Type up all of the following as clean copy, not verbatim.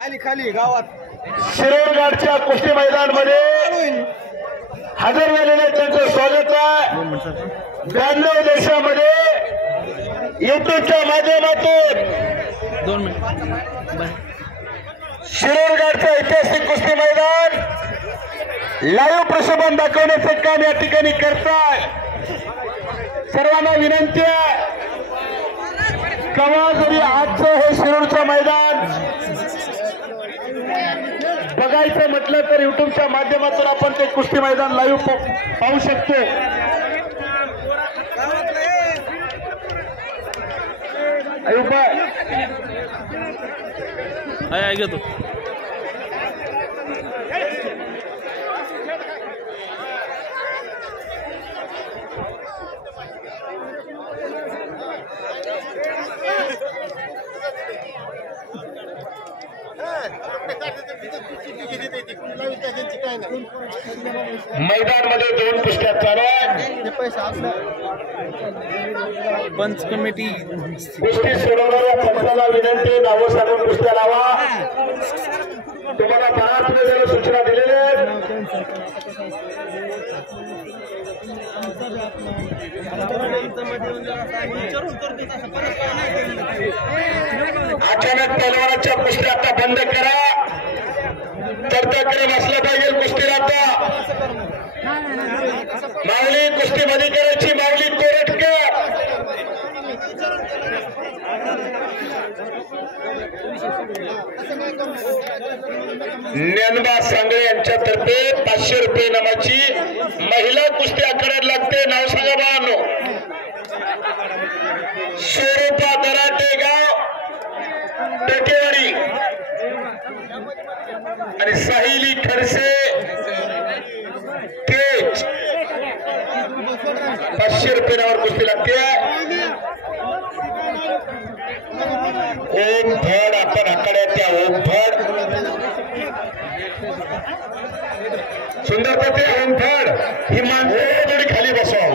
खाली खाली गावात शिरोडगडच्या कुस्ती मैदानामध्ये हजर झालेले त्यांचं स्वागत आहे। 92 देशामध्ये युट्यूबच्या माध्यमातून शिरोडगडचं ऐतिहासिक कुस्ती मैदान लाईव्ह प्रक्षेपण दाखवण्याचं काम या ठिकाणी करताय। सर्वांना विनंती आहे, केव्हा जरी आजचं हे शिरोडचं मैदान बघायचं म्हटलं तर युट्यूबच्या माध्यमातून आपण ते कुस्ती मैदान लाईव्ह पाहू शकतो। अयुब आहे घेतो मैदान मध्ये 2 कुस्त्या चालू आहेत। पंच कमिटी कुस्ती सोडवणाऱ्या पंचाला विनंती, नावं सांगून कुस्त्या लावा। तुम्हाला बऱ्याच सूचना दिलेल्या आहेत। अचानक पहलवानाच्या कुस्त्या आता बंद करा। तडतडकडे बसलं पाहिजे कुस्तीला। आता माऊली कुस्ती मध्ये करायची, माऊली कोरटकर ज्ञानबा सांगळे यांच्यातर्फे 500 रुपये नामाची महिला कुस्ती आखाड्यात लागते। नाव सांगा बाळांनो, स्वरूपा दराटे गाव टेकेवाडी आणि साहिली खडसे केज 500 रुपये नावावर कुस्ती लागते। ओम भड आपण आखाड्यात त्या ओम भड सुंदर करते। ओम भड ही माणसं थोडी खाली बसवा।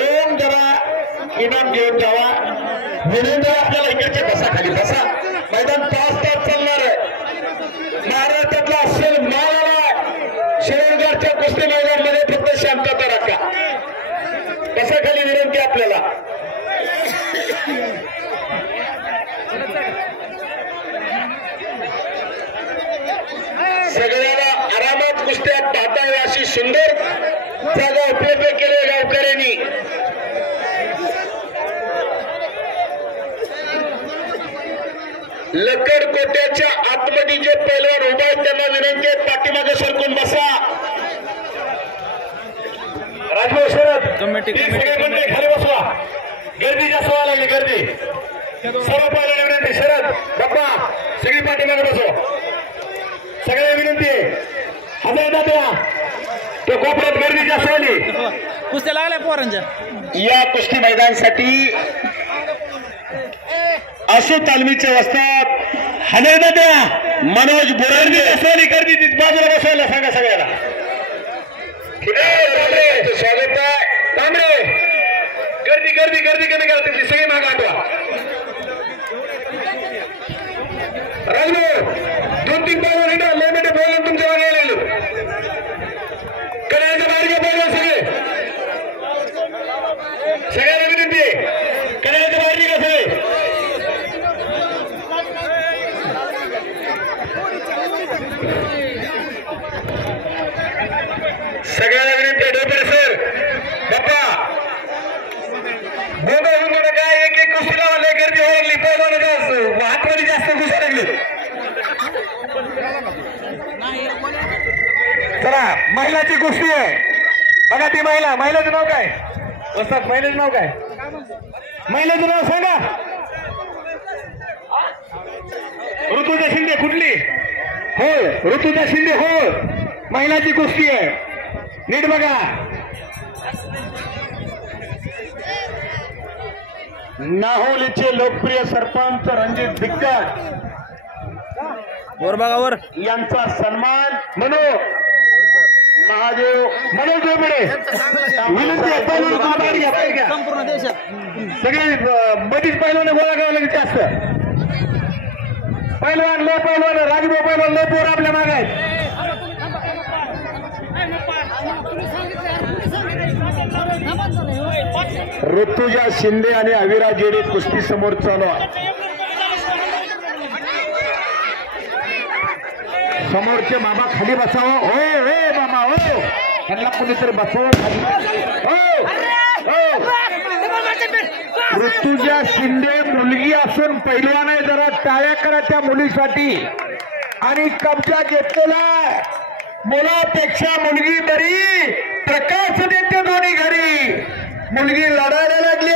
ओम जरा इनाम घेऊन जावा। विनंती आपल्याला इकडचे बसा, खाली बसा। मैदान 5 तास चालणार आहे। महाराष्ट्रातला असेल माळा शिरोडगडच्या कुस्ती मैदानामध्ये फक्त शांतता राखा, बसा खाली। विनंती आपल्याला सगळ्याला आरामात कुस्त्या पाहता येईल अशी सुंदर जागा उपलब्ध केली गावकऱ्यांनी। लकर कोट्याच्या आतमध्ये जे पैलवान उभा आहेत त्यांना विनंती आहे, पाठीमागे सरकून बसा। राजभाऊ शरद कमिटी खाली बसवा, गर्दी जास्त व्हायला लागली, गर्दी। सर्व पहिल्या विनंती, शरद बाप्पा सगळी पाठीमागे बसवा। सगळ्या विनंती आहे, हजार द्या, तो कोपऱ्यात गर्दी जास्त झाली। कुस्त्या लागल्या पोरांच्या। या कुस्ती मैदानासाठी असे तालमीचे असतात। हलेदा द्या, मनोज बोरांनी असलेली गर्दी बाजूला बसवायला सांगा सगळ्याला। स्वागत आहे तांबरे, गर्दी गर्दी गर्दी कमी करा, तुमची सगळी माग आठवा। राजभाऊ 2-3 पावलं हिंडा, लय मोठे बोलून तुमच्या मागे आलेलो कण्याच्या बाहेरच्या बोलून सगळे, सगळ्यांना विनंती आहे, कण्याच्या बाहेर निघा सगळे। सगळ्यांना विनंती, डोपर सर बाप्पा गोंधळ होऊन नका। एक कुस्ती लावा, लय गर्दी व्हायला लागली, पहिलवान हातमध्ये जास्त घुसा लागली। चला, महिलाची कुस्ती आहे बघा। ती महिलाचं नाव काय वस्तात? महिलेचं नाव काय? महिलेचं नाव सांगा। ऋतुजा शिंदे कुठली? होय, ऋतुजा शिंदे होय। महिलाची कुस्ती आहे, नीट बघा। नाहोलीचे लोकप्रिय सरपंच रणजित दिग्गज बगावर यांचा सन्मान महादेव मनोज डोबळे विनंती आहे, संपूर्ण देशात सगळे मधीच पहिलवान गोळा करावं लागेल जास्त। पहिलवान लो पहिलवान राजू ऋतुजा शिंदे आणि अविरा जेडे कुस्ती समोर चालू आहे. समोरचे मामा खाली बसावं. हो हो मामा हो, त्यांना कोणीतरी बसावं खाली. हो हो. ऋतुजा शिंदे मुलगी असून पैलवान आहे. जरा टाळ्या करा त्या मुलीसाठी. आणि कब्जा घेतलेला मुलापेक्षा मुलगी बरी. प्रकाश देते दोन्ही घरी. मुलगी लढायला लागली.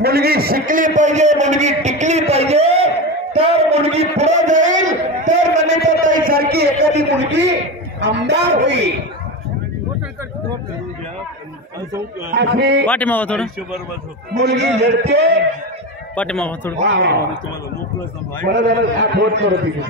मुलगी शिकली पाहिजे, मुलगी टिकली पाहिजे, तर मुलगी पुढे जाईल. तर नमिताताई सारखी एखादी मुलगी आमदार होईल. अशी पाठीमागं थोडं, मुलगी लढते. पाठीमागं थोडं. बरं झालं आठवत करत तिथे.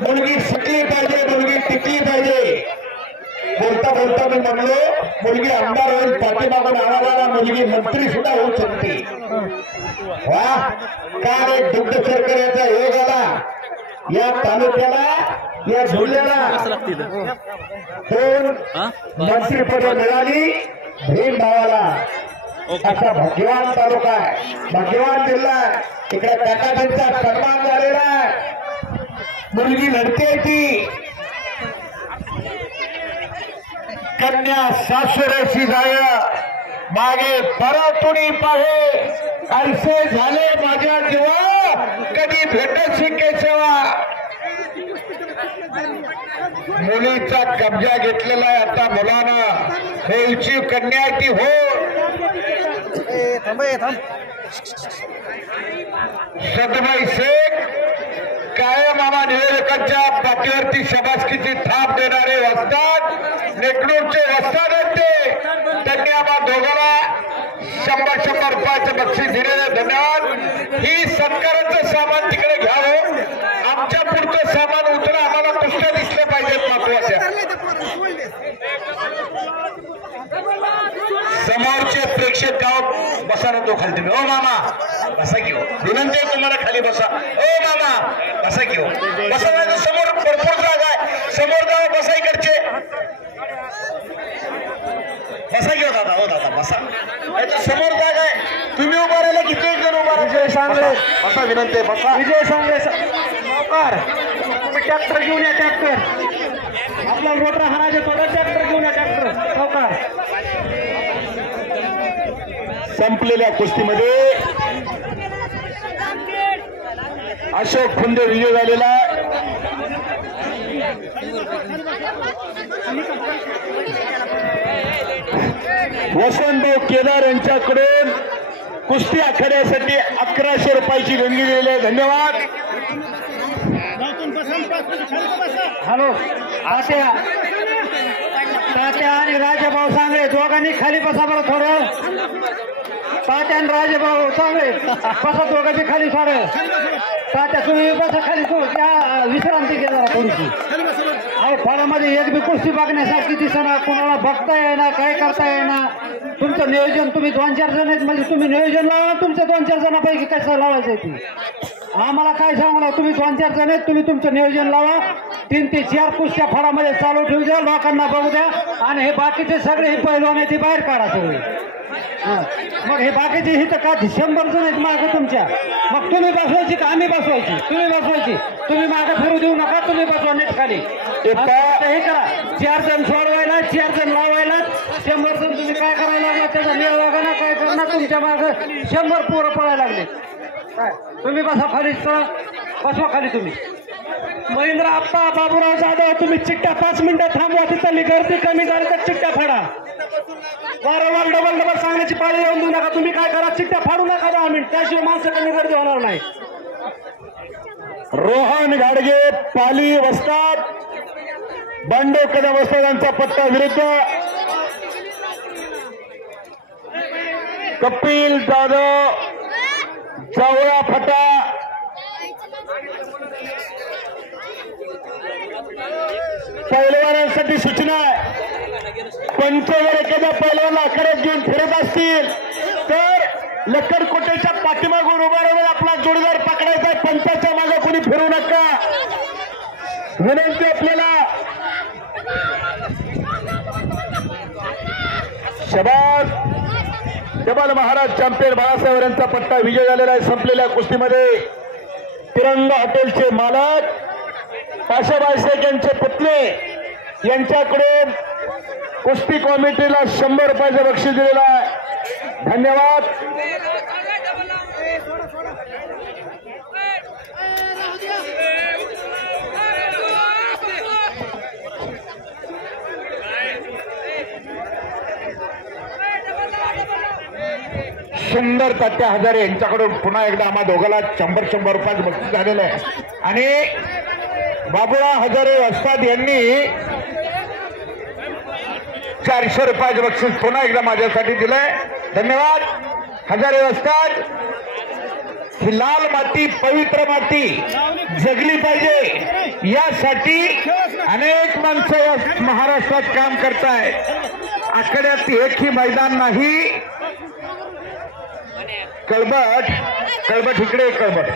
मुलगी शिकली पाहिजे, मुलगी टिकली पाहिजे. बोलता बोलता मी म्हणलो मुलगी आमदार होईल. पाठीमागून आणायला मुलगी मंत्री सुद्धा होऊ शकते. वा काय रे दुग्ध शेतकऱ्याचा योग आला या तालुक्याला, या जिल्ह्याला. दोन मंत्रीपद मिळाली भीम भावाला. असा भाग्यवान तालुका आहे, भाग्यवान जिल्हा आहे. इकडे काकाजींचा सन्मान झालेला आहे. मुलगी लढते ती. कन्या सासुरेशी जाय मागे परतुनी पाहे. ऐसे झाले माझ्या जीवा, कधी भेटत केशवा. मुलीचा कब्जा घेतलेला आहे. आता मुलानं होईची कन्या ती हो. सदबाई शेख कायम आम्हा निवेदकांच्या पाठीवरती शबासकीची थाप देणारे वस्ताद, नेकडूरचे वस्ताद आहेत ते. त्यांनी आम्हा दोघांना 100 रुपयाचं बक्षीस दिलेले धन्यवाद. ही सत्काराचं सामान तिकडे घ्यावं. आमच्या पुढचं सामान उचला. आम्हाला कुस्त्या दिसल्या पाहिजेत महत्वाच्या. समोरचे प्रेक्षक गाव बसा ना तो खाली. तुम्ही ओ मामा बसा घेऊ. विनंती आहे तुम्हाला खाली बसा. ओ मामा बसा घेऊ. बसा नाही तर समोर भरपूर जागा आहे. समोर जावा बसा. इकडचे बसा घेऊ दादा. हो दादा बसा. समोर जागा आहे. तुम्ही उभा राहिला किती जण उभा राहा. विजय सांगले बसा. विनंती आहे बसा. विजय सांगले सावकार तुम्ही ट्रॅक्टर घेऊन या. ट्रॅक्टर आपला रोटरा हाणायचे थोडा. ट्रॅक्टर घेऊन या. ट्रॅक्टर सावकार. संपलेल्या कुस्तीमध्ये अशोक खुंदे विजय झालेला. वसंतभाऊ केदार यांच्याकडून कुस्ती आखाड्यासाठी 1100 रुपयाची देणगी दिलेली आहे. धन्यवाद. हॅलो तात्या आणि राजाभाऊ सांगळे दोघांनी खाली बसा बरं. थोडं तात्या आणि राजाभाऊ सांगळे बसा. दोघांची खाली थोडं. तात्या तुम्ही बसा खाली. त्या विश्रांती घ्या थोडीशी. अहो फळामध्ये एक बी कुस्ती बघण्यासारखी दिसणार. कोणाला बघता येणार, काय करता येणार. तुमचं नियोजन तुम्ही 2-4 जण आहेत म्हणजे तुम्ही नियोजन लावा. तुमच्या 2-4 जणांपैकी कसं लावायचं ती आम्हाला काय सांगणार. तुम्ही 2-4 जण आहेत. तुम्ही तुमचं नियोजन लावा. 3 ते 4 कुस्त्या फळामध्ये चालू ठेवू द्या. लोकांना बघू द्या. आणि हे बाकीचे सगळे हे पैलवान आहे ते बाहेर काढा सगळे. मग हे बाकीचे ही तर का 100 जण आहेत मागं तुमच्या. मग तुम्ही बसवायची का आम्ही बसवायची. तुम्ही बसवायची. तुम्ही मागं फिरू देऊ नका. तुम्ही बसवा नीट खाली. हे करा 4 जण सोडवायला, 4 जण लावायला, 100 जण तुम्ही काय करायला लागला त्याचा निळ बघा. काय करणार तुमच्या मागं 100 पोरं पळायला लागले. काय तुम्ही बसा खाली. बसवा खाली तुम्ही. महेंद्र आप्पा बाबूराव जाधव तुम्ही चिट्ट्या 5 मिनिटं थांबवा. तिथली गर्दी कमी झाली तर चिट्ट्या फाडा. वारंवार डबल सांगण्याची पाळी येऊन देऊ नका. तुम्ही काय करा चिट्ट्या फाडू नका 10 मिनिट. त्याशिवाय माणसं कमी गर्दी होणार नाही. रोहन घाडगे पाली वस्ताद, बंडो कदम वस्तादांचा पट्टा विरुद्ध कपिल जाधव जावळा फटा पैलवानांसाठी सूचना पंच जर एखाद्या पैलवानाला आखाड्यात घेऊन फिरत असतील तर लक्कडकोटेच्या पाठीमागून उभा राहून आपला जोडीदार पकडायचा. पंचाच्या मागे कोणी फिरू नका विनंती आपल्याला. शबाज जबाल महाराज चॅम्पियन बाळासाहेब यांचा पट्टा विजय झालेला आहे. संपलेल्या कुस्तीमध्ये तिरंगा हॉटेलचे मालक पाशाबाई शेख यांचे पुतणे यांच्याकडून कुस्ती कमिटीला 100 रुपयाचं बक्षीस दिलेलं आहे. धन्यवाद. सुंदर तात्या हजारे यांच्याकडून पुन्हा एकदा आम्हा दोघाला 100 रुपयाचं बक्षीस झालेलं आहे. आणि बाबूराव हजारे वस्ताद यांनी 400 रुपयाचं बक्षीस पुन्हा एकदा माझ्यासाठी दिलंय. धन्यवाद हजारे वस्ताद. ही लाल माती पवित्र माती जगली पाहिजे यासाठी अनेक माणसं या महाराष्ट्रात काम करतायत. आखाड्यात एकही मैदान नाही. कळबट इकडे कळबट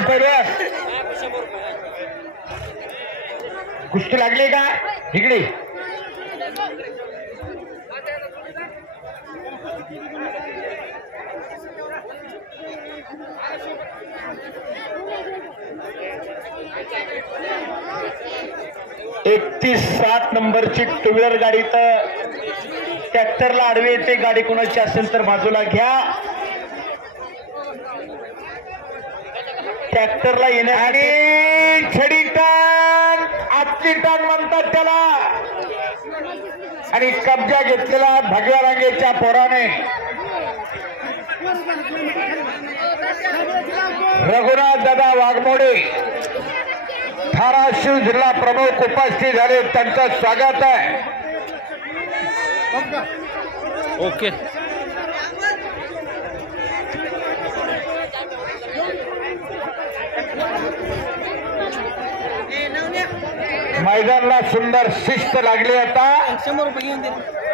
पहिल्या कुस्ती लागली का इकडे. एकतीस 7 नंबरची टू व्हीलर गाडी तर ट्रॅक्टरला आडवे येते. गाडी कोणाची असेल तर बाजूला घ्या. ट्रॅक्टरला येणे आणि छडी टर्न आतली टर्न म्हणतात त्याला. आणि कब्जा घेतलेला भगव्या रांगेच्या पोराने रघुनाथ दादा वाघमोडे धाराशिव जिल्हा प्रमुख उपस्थित झाले. त्यांचं स्वागत आहे. ओके. मैदानाला सुंदर शिस्त लागली. आता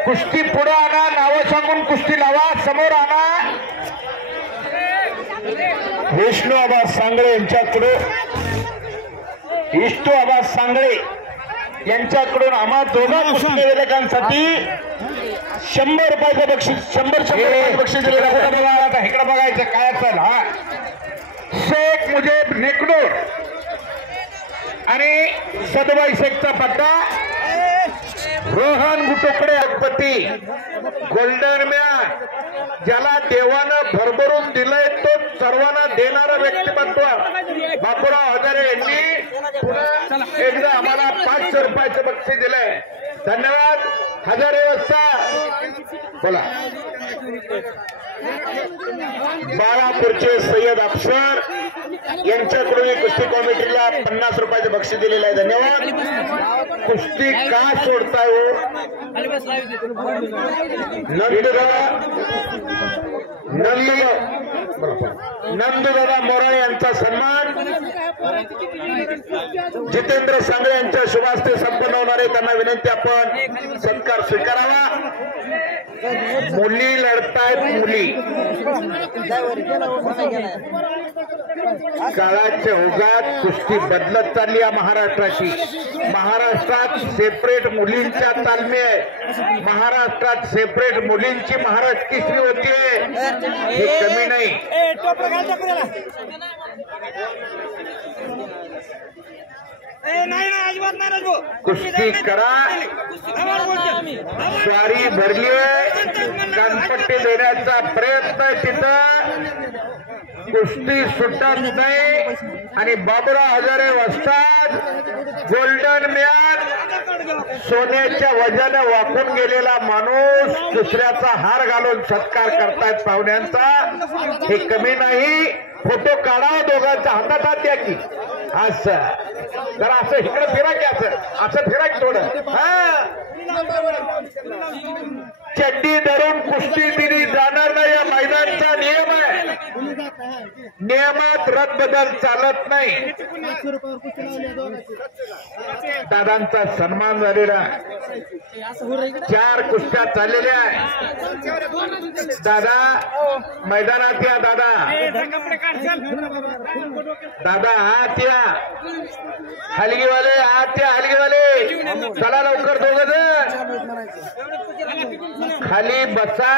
कुस्ती पुढे आणा. नावं सांगून कुस्ती लावा. समोर आणा. विष्णू आबा सांगळे यांच्याकडून इष्टू आबा सांगळे यांच्याकडून आम्हा दोघा कुस्तीवेदकांसाठी 100 रुपयाचं बक्षीस 100 बक्षीस दिलेलं आहे. आता इकडे बघायचं काय असेल. हा शेख मुजेब नेकडोर आणि सदबाई शेखचा पट्टा. रोहन गुटुकडे अगपती गोल्डन मॅन ज्याला देवानं भरभरून दिलंय तो सर्वांना देणारं व्यक्तिमत्व बापूराव हजारे यांनी पुन्हा एकदा आम्हाला 500 रुपयाचं बक्षीस दिलंय. धन्यवाद हजारे वस्ता. बोला. बाळापूरचे सय्यद अफसर यांच्याकडून कुस्ती कमिटीला 50 रुपयाचं बक्षीस दिलेलं आहे. धन्यवाद. कुस्ती का सोडताय हो. नंददादा मोराळे यांचा सन्मान जितेंद्र सांगळे यांच्या शुभास्ते संपन्न होणारे त्यांना विनंती आपण सत्कार स्वीकारावा. मुली लढतायत मुली. काळाच्या ओघात कुस्ती बदलत चालली आहे महाराष्ट्राची. महाराष्ट्रात सेपरेट मुलींच्या तालमी आहे. महाराष्ट्रात सेपरेट मुलींची महाराष्ट्र केसरी होतीये. हे कमी नाही. कुस्ती करा. स्वारी भरली आहे. कानपट्टी देण्याचा प्रयत्न तिथं कुस्ती सुटत नाही. आणि बाबूराव हजारे वस्ताद गोल्डन मॅन सोन्याच्या वजाने वाकून गेलेला माणूस दुसऱ्याचा हार घालून सत्कार करतायत पाहुण्यांचा. हे कमी नाही. फोटो काढा दोघांचा हातात द्या की. असं जरा असं इकडे फिरा की असं फिरा की थोडं हा चड्डी धरून कुस्ती दिली जाणार नाही या मैदानचा नियम आहे नियमात रद्दबदल चालत नाही दादांचा सन्मान झालेला 4 कुस्त्या चाललेल्या आहे दादा मैदानात या दादा दादा आत या हलगीवाले आत या हलगीवाले चला लवकर दोघं खाली बसा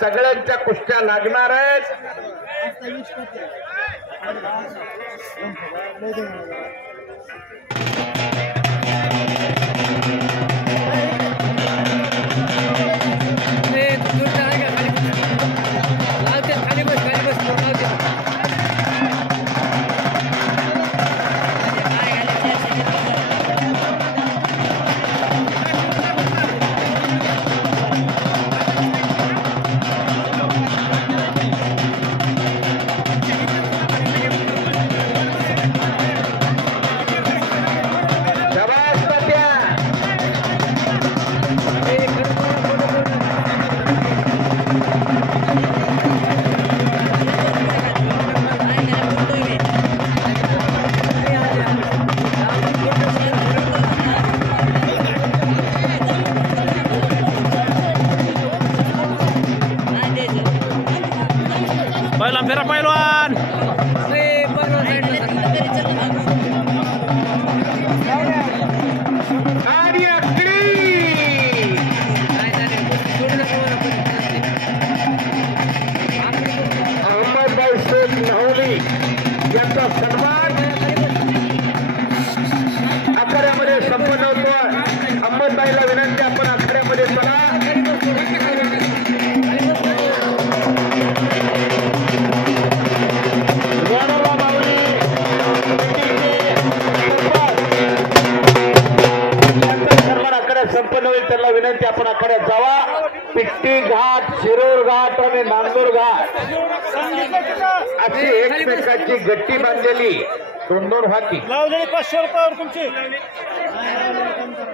सगळ्यांच्या कुस्त्या लागणार आहेत पहिला फेरा पहिलवान अहमदभाई शेख नवली यांचा सन्मान आखाड्यामध्ये संपन्न होतो अहमदभाईला विनंती आपण आखाड्यामध्ये चला संपन्न होईल त्यांना विनंती आपण आखाड्यात जावा पिट्टी घाट शिरूर घाट आणि नांदूर घाट अशी एकमेकाची गट्टी बांधलेली 2-2 हाती 500 रुपयावर तुमची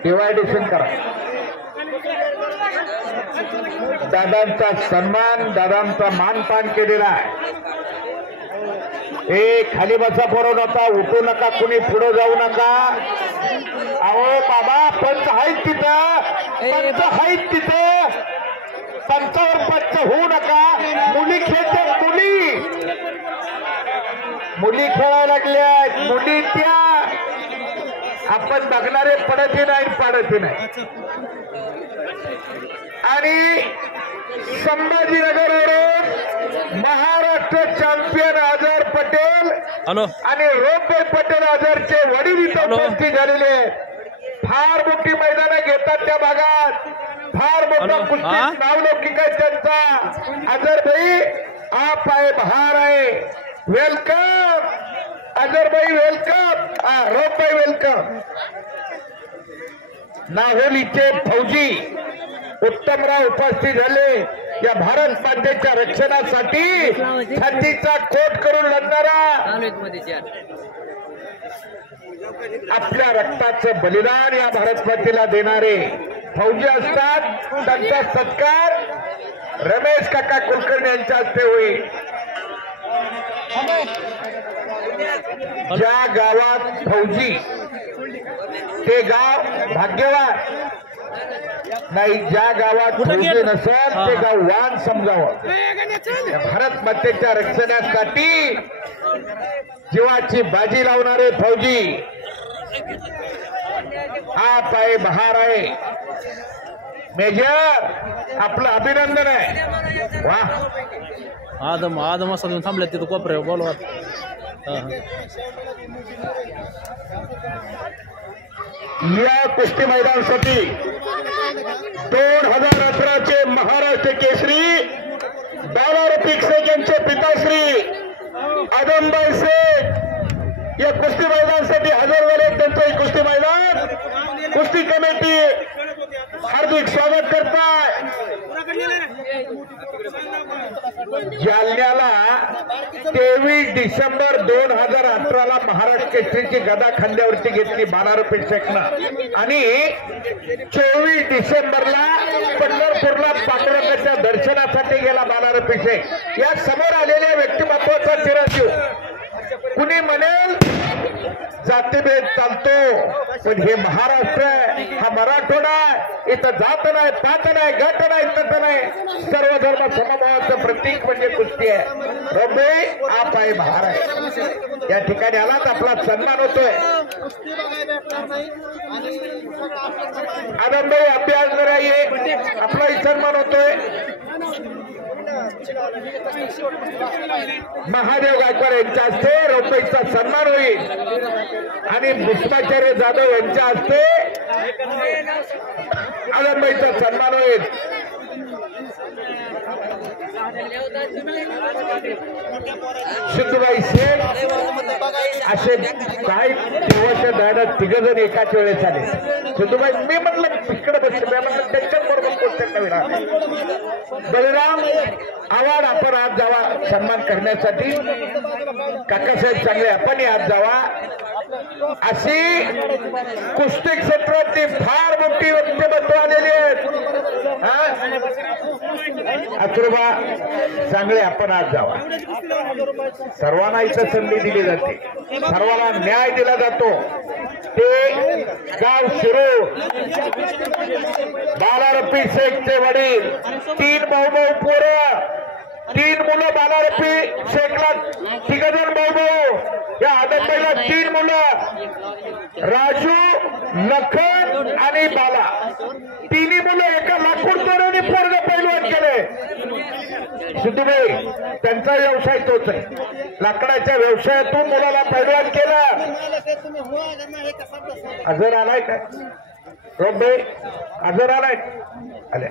डिवायडेशन करा दादांचा सन्मान दादांचा मानपान केलेला आहे खाली बसा पोरं नका उठू नका कुणी पुढे जाऊ नका अहो बाबा पंच आहेत तिथं पंचावर पंच होऊ नका मुली खेळतात मुली खेळायला लागल्या मुली त्या आपण बघणारे पडतही नाही पाडतही नाही आणि संभाजीनगरवरून महाराष्ट्र चॅम्पियन अजहर पटेल आणि रोपे पटेल अजहरचे वडील इथं उपस्थित झालेले फार मोठी मैदानं घेतात त्या भागात फार मोठा कुस्तीत नावलौकिक आहे त्यांचा अजहर भाई आप आहे बहार आहे वेलकम अजहर भाई वेलकम रोप भाई वेलकम नाहोलीचे फौजी उत्तमराव उपस्थित झाले या भारत मातेच्या रक्षणासाठी छातीचा कोट करून लढणारा आपल्या रक्ताचं बलिदान या भारत मातेला देणारे फौजी असतात त्यांचा सत्कार रमेश काका कुलकर्णी यांच्या हस्ते होईल ज्या गावात फौजी ते गाव भाग्यवान नाही ज्या गावात फौजी नसेल ते गाव वान समजावं भारत मातेच्या रक्षणासाठी जीवाची बाजी लावणारे फौजी आप आहे बहार आहे मेजर आपलं अभिनंदन आहे वा आदम असं थांबले तिथं कोपऱ्या बोलवा या कुस्ती मैदानासाठी 2018चे महाराष्ट्र केसरी बाबा रफिक शेख यांचे पिताश्री आदमभाई शेख या कुस्ती मैदानासाठी हजर झाले त्यांचं कुस्ती मैदान कुस्ती कमिटी हार्दिक स्वागत करताय जालन्याला 23 डिसेंबर 2018 महाराष्ट्र केसरीची गदा खांद्यावरती घेतली 12 रुपये सेकनं आणि 24 डिसेंबरला पंढरपूरला पांडुरंगाच्या दर्शनासाठी गेला 12 रुपये सेक। या समोर आलेल्या व्यक्तिमत्वाचा चिरंजीव कुणी म्हणेल जातीभेद चालतो पण हे महाराष्ट्र आहे, हा मराठवाडा आहे, इथं जात नाही पात नाही गट नाही तट नाही, सर्व धर्म समभावाचं प्रतीक म्हणजे कुस्ती आहे। रबे आप आहे महार आहे, या ठिकाणी आलाच आपला सन्मान होतोय। आनंदभाई अभ्यास जरा आपला सन्मान होतोय। महादेव गायकवाड यांच्या हस्ते रुपयेचा सन्मान होईल आणि भूषणाचार्य जाधव यांच्या हस्ते आनंदभाईचा सन्मान होईल। सिद्धूबाई शेठ असे काय देवाच्या दारात 3 जण एकाच वेळेस आले। सिद्धूबाई मी म्हटलं तिकडे बसले, मी म्हटलं त्यांच्याबरोबर क्वेश्चन नव्हे। बलराम आवाड आपण आज जावा सन्मान करण्यासाठी, काकासाहेब चांगले आपण आज जावा। अशी कुस्ती क्षेत्रातली फार मोठी व्यक्तिमत्व आलेली आहेत। अथर्वा चांगले आपण आज जावा। सर्वांना इथं संधी दिली जाते, सर्वांना न्याय दिला जातो। ते गाव शिरो 12 रुपये शेखचे वडील, 3 भाऊ पोरं, 3 मुलं 12 रुपये शेखला 3 जण भाऊ। या आदमबाईला 3 मुलं, राजू, लखन आणि बाला, 3 मुलं एका लाकूड तोड्याने पोरग पैलवान केले। सिद्धूबाई त्यांचा व्यवसाय तोच आहे, लाकडाच्या व्यवसायातून मुलाला पैलवान केलं। हजर आलाय काय रोबे, हजर आलाय आल्या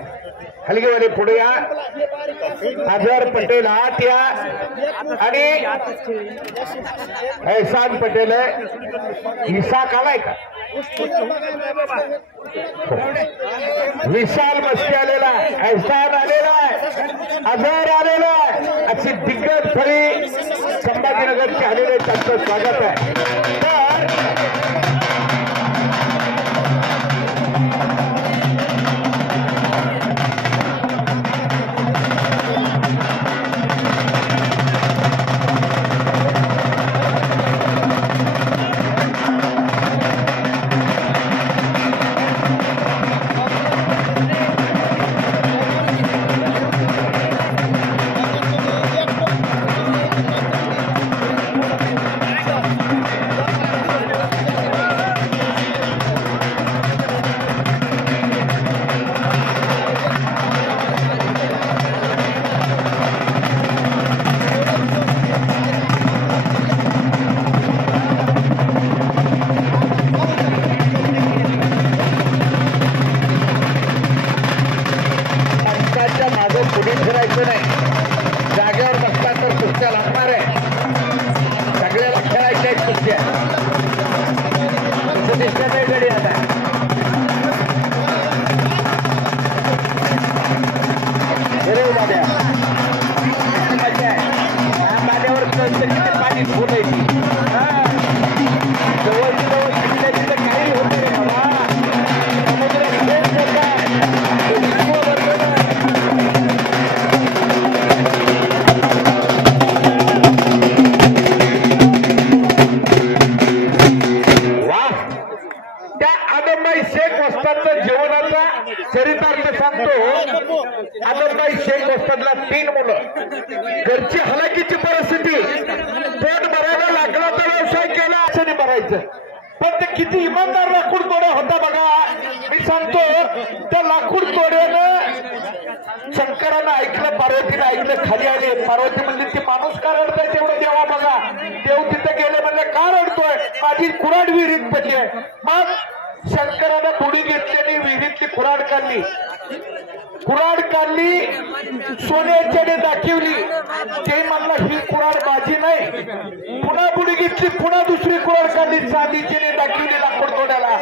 हलगेवाले पुढे या, अजहर पटेल आत या आणि एहसान पटेल आहे। इसाक आलाय का? विशाल मस्ती आलेला आहे, एहसान आलेला आहे, अजहर आलेला आहे। अशी दिग्गज फळी संभाजीनगरचे आलेले त्यांचं स्वागत आहे। तर जागेवर बसता तर कुस्त्या लागणार आहे, सगळ्याला खेळायच्या आहेत कुस्त्या, तसं दिसत नाही गडी आता। माझ्यावर पाणी फुलायची जवळ जवळ तिथे काही होत नाही बाबा, समुद्र जीवनाचा चरितार्थ सांगतो। आदमबाई शेख वस्तादला 3 मुलं, घरची हलाखीची परिस्थिती, पोट भरायला लागला तर व्यवसाय केला असं नाही भरायचं, पण ते किती इमानदार लाकूड तोडा होता बघा। मी सांगतो त्या लाकूड तोड्यानं शंकरानं ऐकलं, पार्वतीनं ऐकलं, खाली आले। पार्वती म्हणली ती माणूस का रडताय तेवढं देवा बघा। देव तिथे गेले म्हणलं का रडतोय, माझी कुऱ्हाड विहिरीत पडली आहे। मग शंकरानं पुढे घेतलेली विहिरीतली कुऱ्हाड काढली, सोन्याच्याने दाखवली। ते म्हणलं ही कुऱ्हाड माझी नाही, पुन्हा बुडी घेतली, पुन्हा दुसरी कुराड काढली, चांदीची दाखवली लाकूड तोड्याला.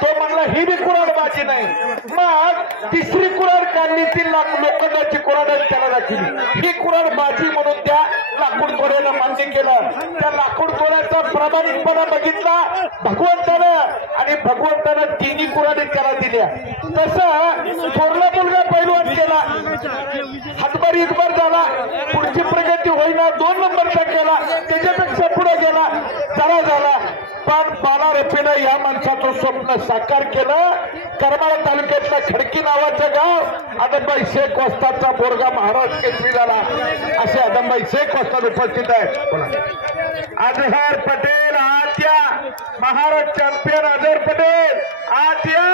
तो म्हणला ही बी कुराड बाजी नाही. मग तिसरी कुराड काढली, ती लोखंडाची कुराड त्याला दाखवली. ही कुराड बाजी म्हणून त्या लाकूड तोड्याला मान्य केलं. त्या लाकूड तोड्याचा प्रामाणिकपणा बघितला भगवंतानं, आणि भगवंतानं तिन्ही कुराडी त्याला दिल्या. तसं थोरला मुलगा पैलवान केला, हातभार इतभार झाला, पुढची प्रगती होईना, 2 नंबरचा केला, त्याच्यापेक्षा पुढे गेला, जरा झाला. पण बालारपीनं या माणसाचं स्वप्न साकार केलं. करमाळा तालुक्यातलं खडकी नावाचं गाव आदमबाई शेख वस्तादचा बोरगा महाराज केसरी झाला. असे आदमबाई शेख वस्ताद उपस्थित आहेत. अजहर पटेल आत्या, महाराज चॅम्पियन अजहर पटेल आत्या.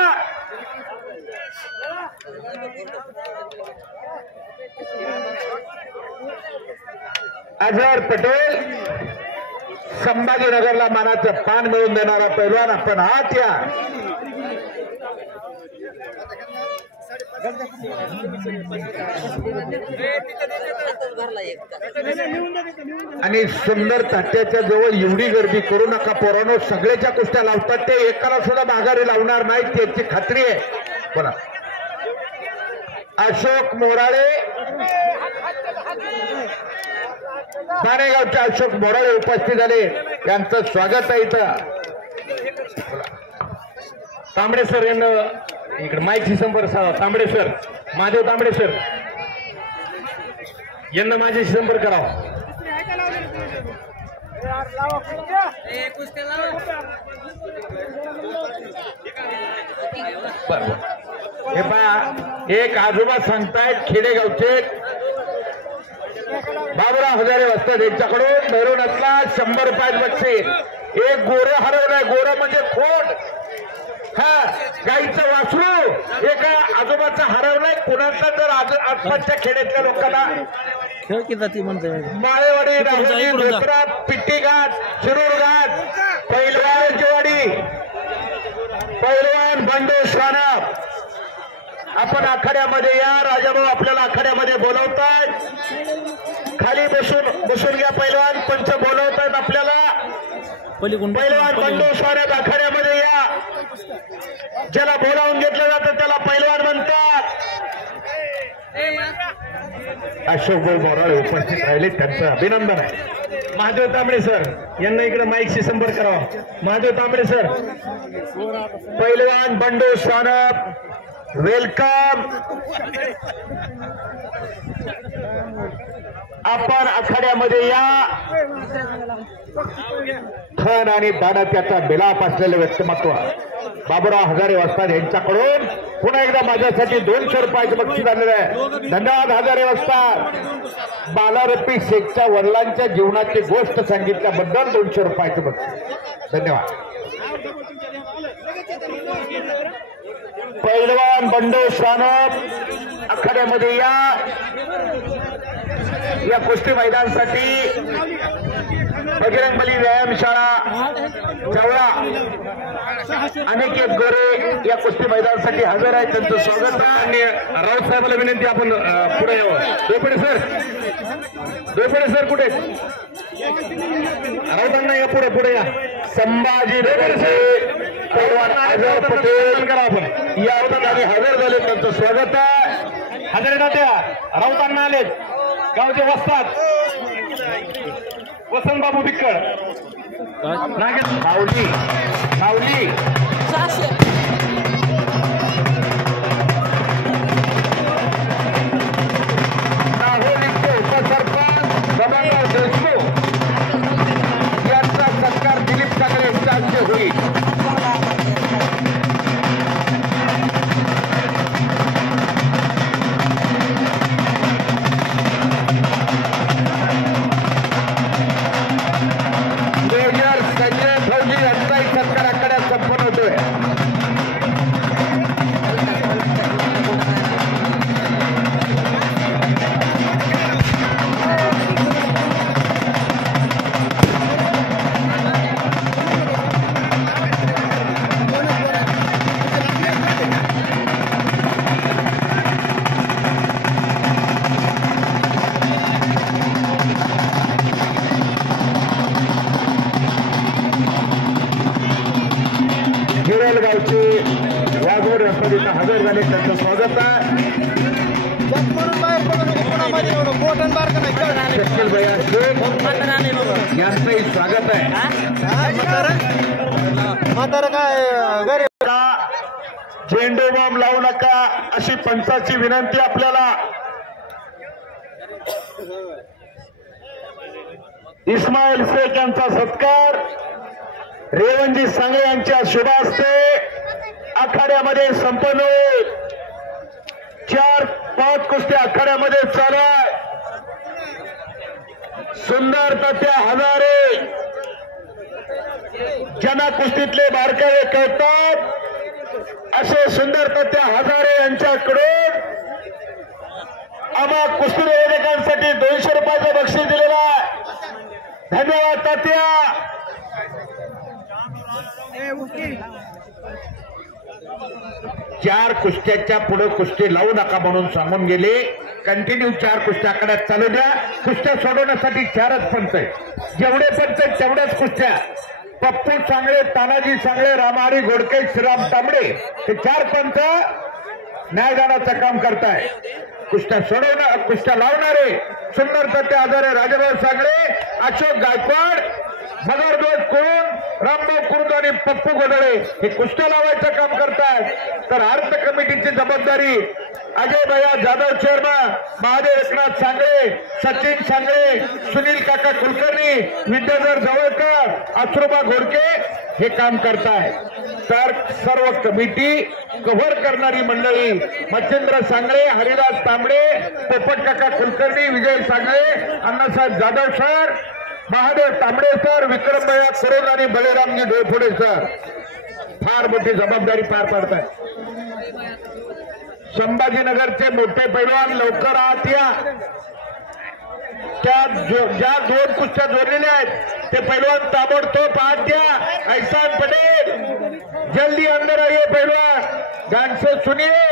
अजहर पटेल संभाजीनगरला मानाचं पान मिळवून देणारा पैलवान आपण आत या. आणि सुंदर तात्याच्या जवळ एवढी गर्दी करू नका पोरांनो. सगळ्याच्या कुस्त्या लावतात ते, एकाला सुद्धा माघारी लावणार नाहीत याची खात्री आहे. बोला. अशोक मोराळे, बारेगावचे अशोक मोराळे उपस्थित झाले, त्यांचं स्वागत आहे इथं. तांबडे सर यांना इकडे माईकशी संपर्क साधा. तांबडे सर, महादेव तांबडे सर यांना माझ्याशी संपर्क करावा. हे पहा, एक आजोबा सांगतायत खेडेगावचे बाबुराव हजारे वस्ताद यांच्याकडून भैरवनाथला 100 रुपयात बक्षीस. एक गोरं हरवलंय. गोरं म्हणजे खोट, हा गाईचं वासरू एका आजोबाचा हरवलाय. कुणाचा जर आसपासच्या खेड्यातल्या लोकांना खेळ की जाती म्हणते माळेवाडी, राहुली, धोत्रा, पिट्टी घाट, शिरूर घाट, पैलवानचीवाडी, पैलवान बंडू स्वानप. आपण आखाड्यामध्ये या. राजाभाऊ आपल्याला आखाड्यामध्ये बोलवतायत. खाली बसून घ्या. पैलवान पंच बोलवतायत आपल्याला. पैलवान बंडू स्वानप आखाड्यामध्ये या. ज्याला बोलावून घेतलं जातं त्याला पैलवान म्हणतात. अशोकभाऊ मोराळे उपस्थित राहिले, त्यांचं अभिनंदन आहे. महादेव तांबडे सर यांना इकडे माईकशी संपर्क करावा. महादेव तांबडे सर. पैलवान बंडू स्वानप, वेलकम. आपण आखाड्यामध्ये या. खण आणि दाडात्याचा मिलाप असलेलं व्यक्तिमत्व बाबुराव हजारे वस्ताद यांच्याकडून पुन्हा एकदा माझ्यासाठी 200 रुपयाचं बक्षीस आलेलं आहे. धन्यवाद हजारे वस्ताद. बालारपी शेखच्या वडिलांच्या जीवनाची गोष्ट सांगितल्याबद्दल 200 रुपयाचं बक्षीस. धन्यवाद. पैलवान बंडू स्वानप आखाड्यामध्ये या. या कुस्ती मैदानासाठी बजरंगबली व्यायामशाळा जवळा अनेक एक गोरे या कुस्ती मैदानासाठी हजर आहेत. त्यांचं स्वागत आहे. राऊत साहेबांना विनंती, आपण पुढे यावं. दोपडे सर कुठे? राऊतांना या, पुढे या. संभाजी पैलवान अजहर पटेल करा आपण या ठिकाणी हजर झाले, त्यांचं स्वागत आहे. हजारे तात्या राऊतांना आलेत. गावचे वस्ताद वसंतबाबू बिक्कड, माऊली उपसरपंच बबनराव देशमुख यांचा सत्कार दिलीप काकडे यांच्या हस्ते होईल. संजय फौजी यांचाही सत्कार आखाड्यात संपन्न होतोय. हजर झाले त्यांचं स्वागत आहे. शकील भैया शेख यांचंही स्वागत आहे. झेंडू बॉम्ब लावू नका अशी पंचाची विनंती आपल्याला. इस्माईल शेख यांचा सत्कार रेवणजी सांगळे यांच्या शुभ हस्ते आखाड्यामध्ये संपन्न होईल. 4-5 कुस्त्या आखाड्यामध्ये चालू आहे. सुंदर तात्या हजारे ज्यांना कुस्तीतले बारकावे कळतात असे सुंदर तात्या हजारे यांच्याकडून आम्हा कुस्ती निवेदकांसाठी 200 रुपयाचं बक्षीस दिलेलं आहे. धन्यवाद तात्या. चार कुस्त्याच्या पुढे कुस्ती लावू नका म्हणून सांगून गेले. कंटिन्यू 4 कुस्त्या आकड्यात चालू द्या. कुस्त्या सोडवण्यासाठी 4च पंच आहेत. जेवढे पंच आहेत तेवढ्याच कुस्त्या. पप्पू सांगळे, तानाजी सांगळे, रामहरी घोडके, श्रीराम तांबडे हे 4 पंच न्यायदानाचं काम करताय. कुस्त्या सोडवणार, कुस्त्या लावणारे सुंदर तात्या हजारे, राजाभाऊ सांगळे, अशोक गायकवाड, भगरध्वज कुरुन, रामभाऊ कुरुद आणि पप्पू गोदळे हे कुस्त्या लावायचं काम करतात. तर अर्थ कमिटीची जबाबदारी अजय भैया जाधव चेअरमन, महादेव एकनाथ सांगळे, सचिन सांगळे, सुनील काका कुलकर्णी, विद्याधर जवळकर, अश्रुबा घोडके हे काम करताय. तर सर्व कमिटी कव्हर करणारी मंडळी मच्छिंद्र सांगळे, हरिदास तांबडे, पोपट काका कुलकर्णी, विजय सांगळे, अण्णासाहेब जाधव सर, महादेव तांबडे सर, विक्रम भैया कुरुन आणि बळीरामजी डोयफोडे सर फार मोठी जबाबदारी पार पाडतात. संभाजीनगरचे मोठे पैलवान लवकर आत या. त्या ज्या 2 कुस्त्या जोडलेल्या आहेत ते पैलवान ताबडतोब आत द्या. ऐसान पटेल जल्दी अंदर आइए. पैलवान ध्यान से सुनिए.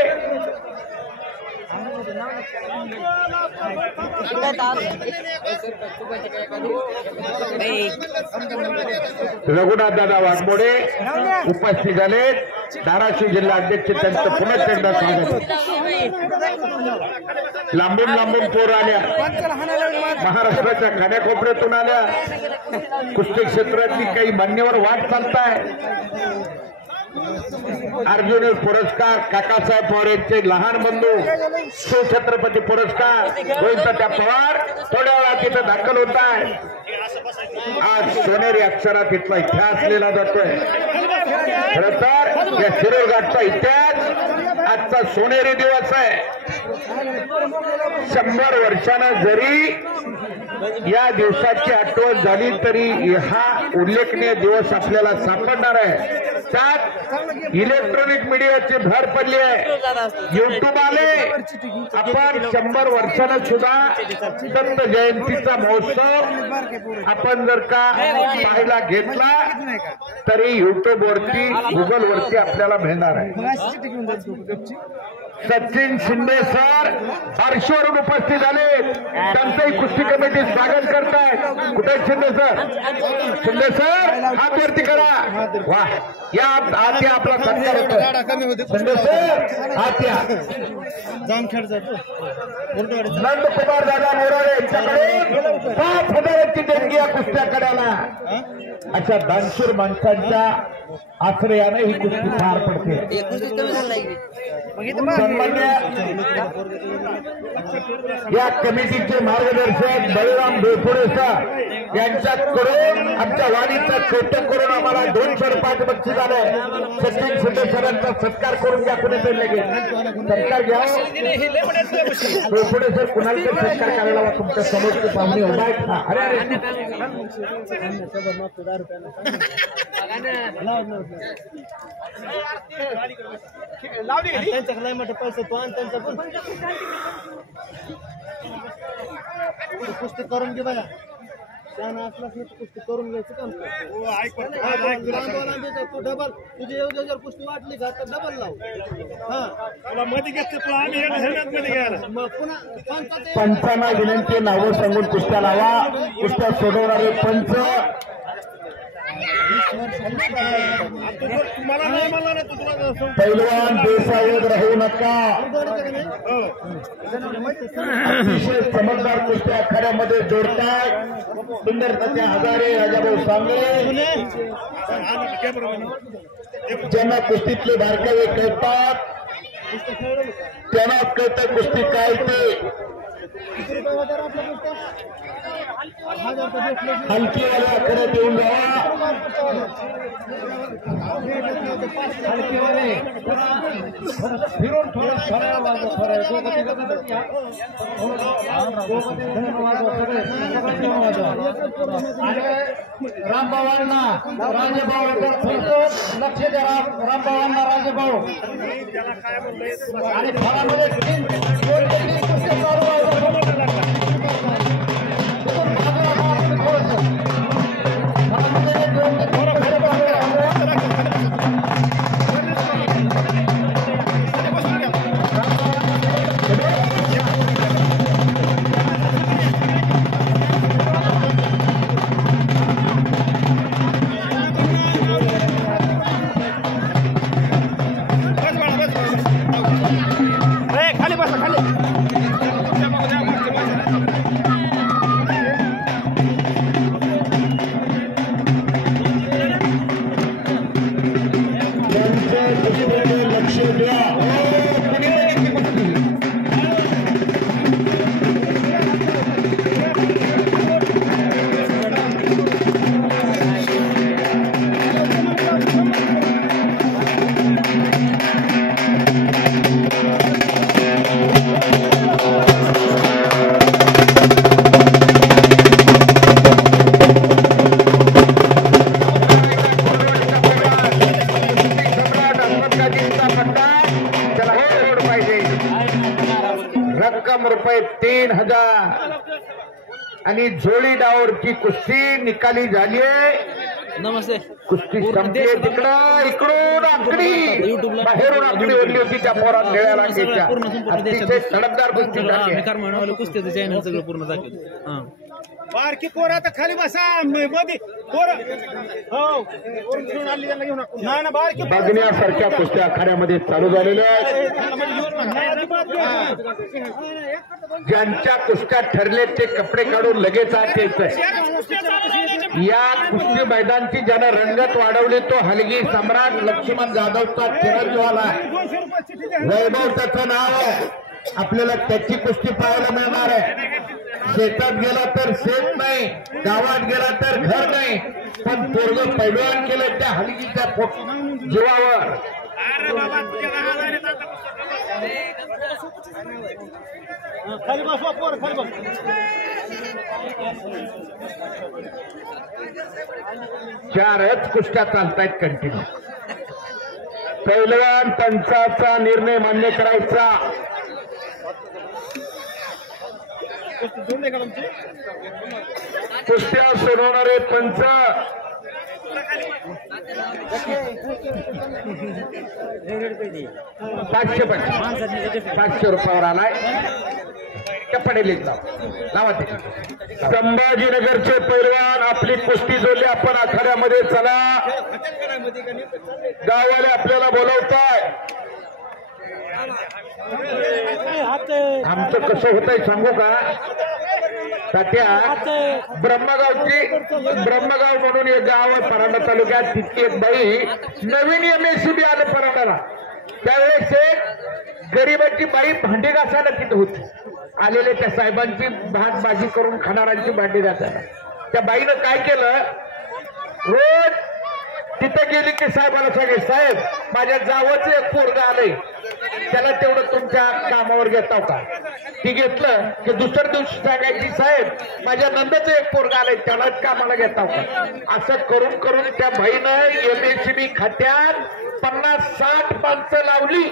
रघुनाथ दादा वाघमोडे उपस्थित झाले. धाराशिव जिल्हा अध्यक्ष त्यांचं पुन्हा एकदा स्वागत. लांबून लांबून पोर आल्या, महाराष्ट्राच्या कान्याकोपऱ्यातून आल्या. कुस्ती क्षेत्राची काही मान्यवर वाट चालताय. अर्जुन पुरस्कार काकासाहेब पवार यांचे लहान बंधू शिवछत्रपती पुरस्कार गोविंदतात्या पवार थोड्या वेळात तिथं दाखल होत आहे. आज सोनेरी अक्षरात इथला इतिहास लिहिला जातोय. खरं तर या शिरूर घाटचा इतिहास आजचा सोनेरी दिवस आहे. 100 वर्षानं जरी या दिवसाची आठवण झाली तरी हा उल्लेखनीय दिवस आपल्याला सापडणार आहे. त्यात इलेक्ट्रॉनिक मीडियाची भर पडली आहे. युट्यूब आले. आपण 100 वर्षानं सुद्धा दत्त जयंतीचा महोत्सव आपण जर का पाहायला घेतला तरी युट्यूब वरती, गुगल वरती आपल्याला मिळणार आहे. सचिन शिंदे सर हर्षवरून उपस्थित झाले. त्यांचंही कुस्ती कमिटी स्वागत करताय. कुठे शिंदे सर? शिंदे सर हात वरती करा. वा या आत या. आपला सत्कार होतो. शिंदे सर हात या. नंदकुमार दादा मोराळे यांच्याकडे 5,000ची देणगी या कुस्त्या करायला. अशा दानशूर माणसांच्या आश्रयाने ही कुस्ती पार पडते. सन्मान्य या कमिटीचे मार्गदर्शक बळीराम डोयफोडे सर यांच्याकडून आमच्या वाडीचं कौतुक करून आम्हाला 200 रुपयाचं बक्षीस आलंय. सचिन शिंदे सरांचा सत्कार करून घ्या. कुणीतरी लगेच सत्कार घ्या. डोयफोडे सर कुणाला तरी सत्कार करायला हवा. तुमच्या समोरचे पाहुणे उभा आहेत. अरे अरे पैसे तो आणि त्यांचा पण कुस्ती करून घे बघा. त्यानं असलाच नाही कुस्ती करून घ्यायचं काम तू डबल तुझी एवढी जर कुस्ती वाटली का तर डबल लाव. हा मध्ये घेतलं आम्ही मग पुन्हा पंचांना विनंती नावं सांगून कुस्त्या लावा. कुस्त्या सोडवणारे पंच मला नाही म्हणला ना तू तुला पैलवान बेसावध राहू नका. अतिशय चमकदार कुस्त्या आखाड्यामध्ये जोडतात. सुंदर सत्या हजारे, राजाभाऊ सांगळे, ज्यांना कुस्तीतले बारकावे कळतात त्यांना कळतं कुस्ती काय ते. हलकीवाले आखाड्यात येऊन जावा. फिरून थोडं सरळ बाजू रामभावांना राजेभाऊ लक्ष द्या. रामभावांना राजेभाऊ आणि फळामध्ये रक्कम रुपये 3000 आणि जोडी डावरची कुस्ती निकाली झालीये. नमस्ते. कुस्ती संपली तिकडं. इकडून आकडी बाहेरून आकडी ओढली होती त्या पोरात निळ्या रांगेच्या. अतिशय तडकदार कुस्ती झाली. कुस्त्याचं चॅनल सगळं पूर्ण दाखवलं. बारकी पोर आता खाली बसा मध्ये पोर हो नाही ना बारकी बघण्यासारख्या कुस्त्या आखाड्यामध्ये चालू झालेल्या आहेत. ज्यांच्या कुस्त्या ठरले ते कपडे काढून लगेच आत यायचंय. या कुस्ती मैदानची ज्यानं रंगत वाढवली तो हलगी सम्राट लक्ष्मण जाधवचा चिरंजीवाला वैभव त्याचं नाव आहे. आपल्याला त्याची कुस्ती पाहायला मिळणार आहे. शेतात गेला तर शेत नाही, गावात गेला तर घर नाही, पण पोरग पैलवान केलं त्या हलगीच्या जीवावर. खाली बसवा पोर खाली बस. चारच कुस्त्या चालतायत कंटिन्यू. पैलवान पंचाचा निर्णय मान्य करायचा. कुस्त्या सोडवणारे पंच 500 रुपयावर आलाय. कपडे लिहित लावा ते. संभाजीनगरचे पैलवान आपली कुस्ती जोडली. आपण आखाड्यामध्ये चला. गावाला आपल्याला बोलवताय. आमचं कसं होतंय सांगू का तात्या. ब्रह्मगाव म्हणून एक गाव आहे परांडा तालुक्यात. तितकी एक बाई नवीन MSCB आलं परांडाला. त्यावेळेस एक गरीबाची बाई भांडी घासायला तिथं होती. आलेले त्या साहेबांची भाजी करून खाणाऱ्यांची भांडी घासायला. त्या बाईनं काय केलं, रोज तिथं गेली की साहेबाला सांगे, साहेब माझ्या जावंच एक पोरगा आलंय, त्याला तेवढं तुमच्या कामावर घेताव का. ती घेतलं की दुसऱ्या दिवशी सांगायची, साहेब माझ्या नंदाचं एक पोरगा आलंय, त्यालाच कामाला घेताव का. असं करून करून त्या बाईनं MSCB खात्यात 50-60 माणसं लावली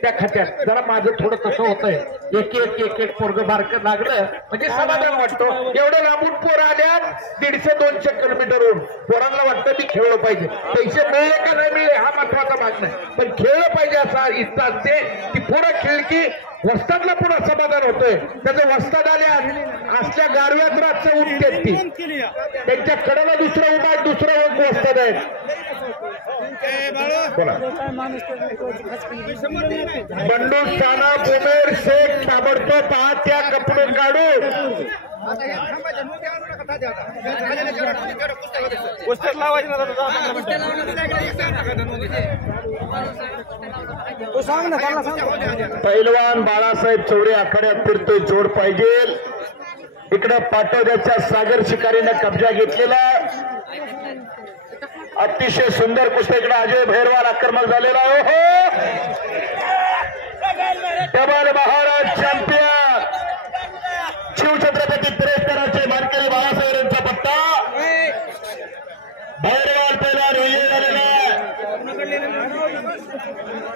त्या खात्यात. जरा माझं थोडं कसं होतंय, एक पोरग बारकं लागलं म्हणजे समाधान वाटतो. एवढं लांबून पोरं आल्यात 150-200 किलोमीटरहून. पोरांना वाटतं मी खेळलं पाहिजे. पैसे मिळले का नाही मिळले हा महत्वाचा भाग नाही, पण खेळलं पाहिजे असा इच्छा असते. ती पोरं खेळ की वस्तादला पुन्हा समाधान होतोय. त्याचं वस्ताद आल्या असल्या गारव्यात रातचं उठतेत ती. त्यांच्या कडेला दुसरा उभा दुसरा वस्ताद आहे. बोला. बंडू साना उमेर शेख ताबडतोब त्या कपडे काढून पैलवान बाळासाहेब चौरे आखाड्यात फिरतोय. जोड पाहिजे. इकडे पाटोद्याच्या सागर शिकारीनं कब्जा घेतलेला. अतिशय सुंदर कुस्ती. इकडे अजय भैरवाल आक्रमक झालेला आहे. हो डबल महाराज चॅम्पियन शिवछत्रपती तिरस्काराचे मानकरी बाळासाहेब यांचा पट्टा. भैरवाल पहिला विजय झालेला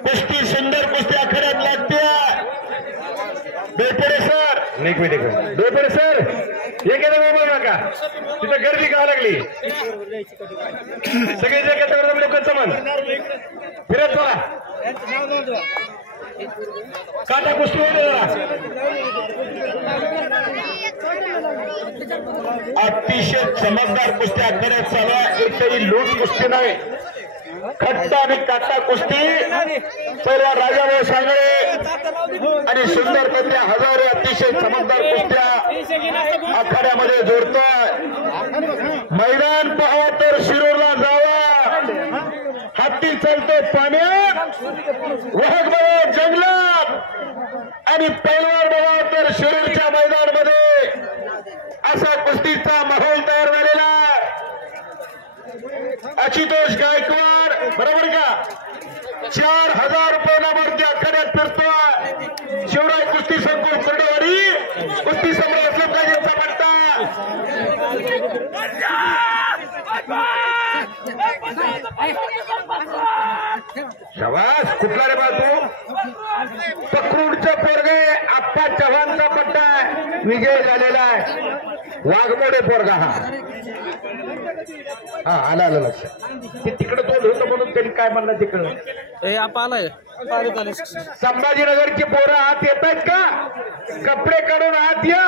कुस्ती. सुंदर कुस्ती आखाड्यात लागते. बेपरे सर बेपरे सर हे गेलं बाबा का तिथं गर्दी का लागली. सगळे जे लोकांचं मन फिरत चला. काटा कुस्ती अतिशय चमकदार कुस्ती आखाड्यात चालू आहे. एकही लूट कुस्ती नाही. खट्टा आणि काटा कुस्ती. पहिला राजाभाऊ सांगळे आणि सुंदर कन्या हजारे अतिशय चमकदार कुस्त्या आखाड्यामध्ये जोडतोय. मैदान पहा तर शिरूरला जावा. हत्ती चालतो पाण्यात, वाहक बघा जंगलात आणि पैलवान बघा तर शिरूरच्या मैदानामध्ये असा कुस्तीचा माहोल तयार झालेला. आशुतोष गायकवाड बरोबर का 4000 रुपयावरती आखाड्यात फिरतोय. शिवराय कुस्ती संकुल कुर्डेवाडी कुस्ती सम्राट असलम यांचा पट्टा. शाबास. कुठला रे बाजू पक्रूडचा पोरगे आप्पा चव्हाणचा पट्टा विजय झालेला आहे. वाघमोडे पोरगा हा आला लक्षात. ते तिकडं तोंड होतं म्हणून त्यांनी काय म्हणलं तिकडं आलाय. संभाजीनगरची पोरं आत येत आहेत का? कपडे काढून आत या.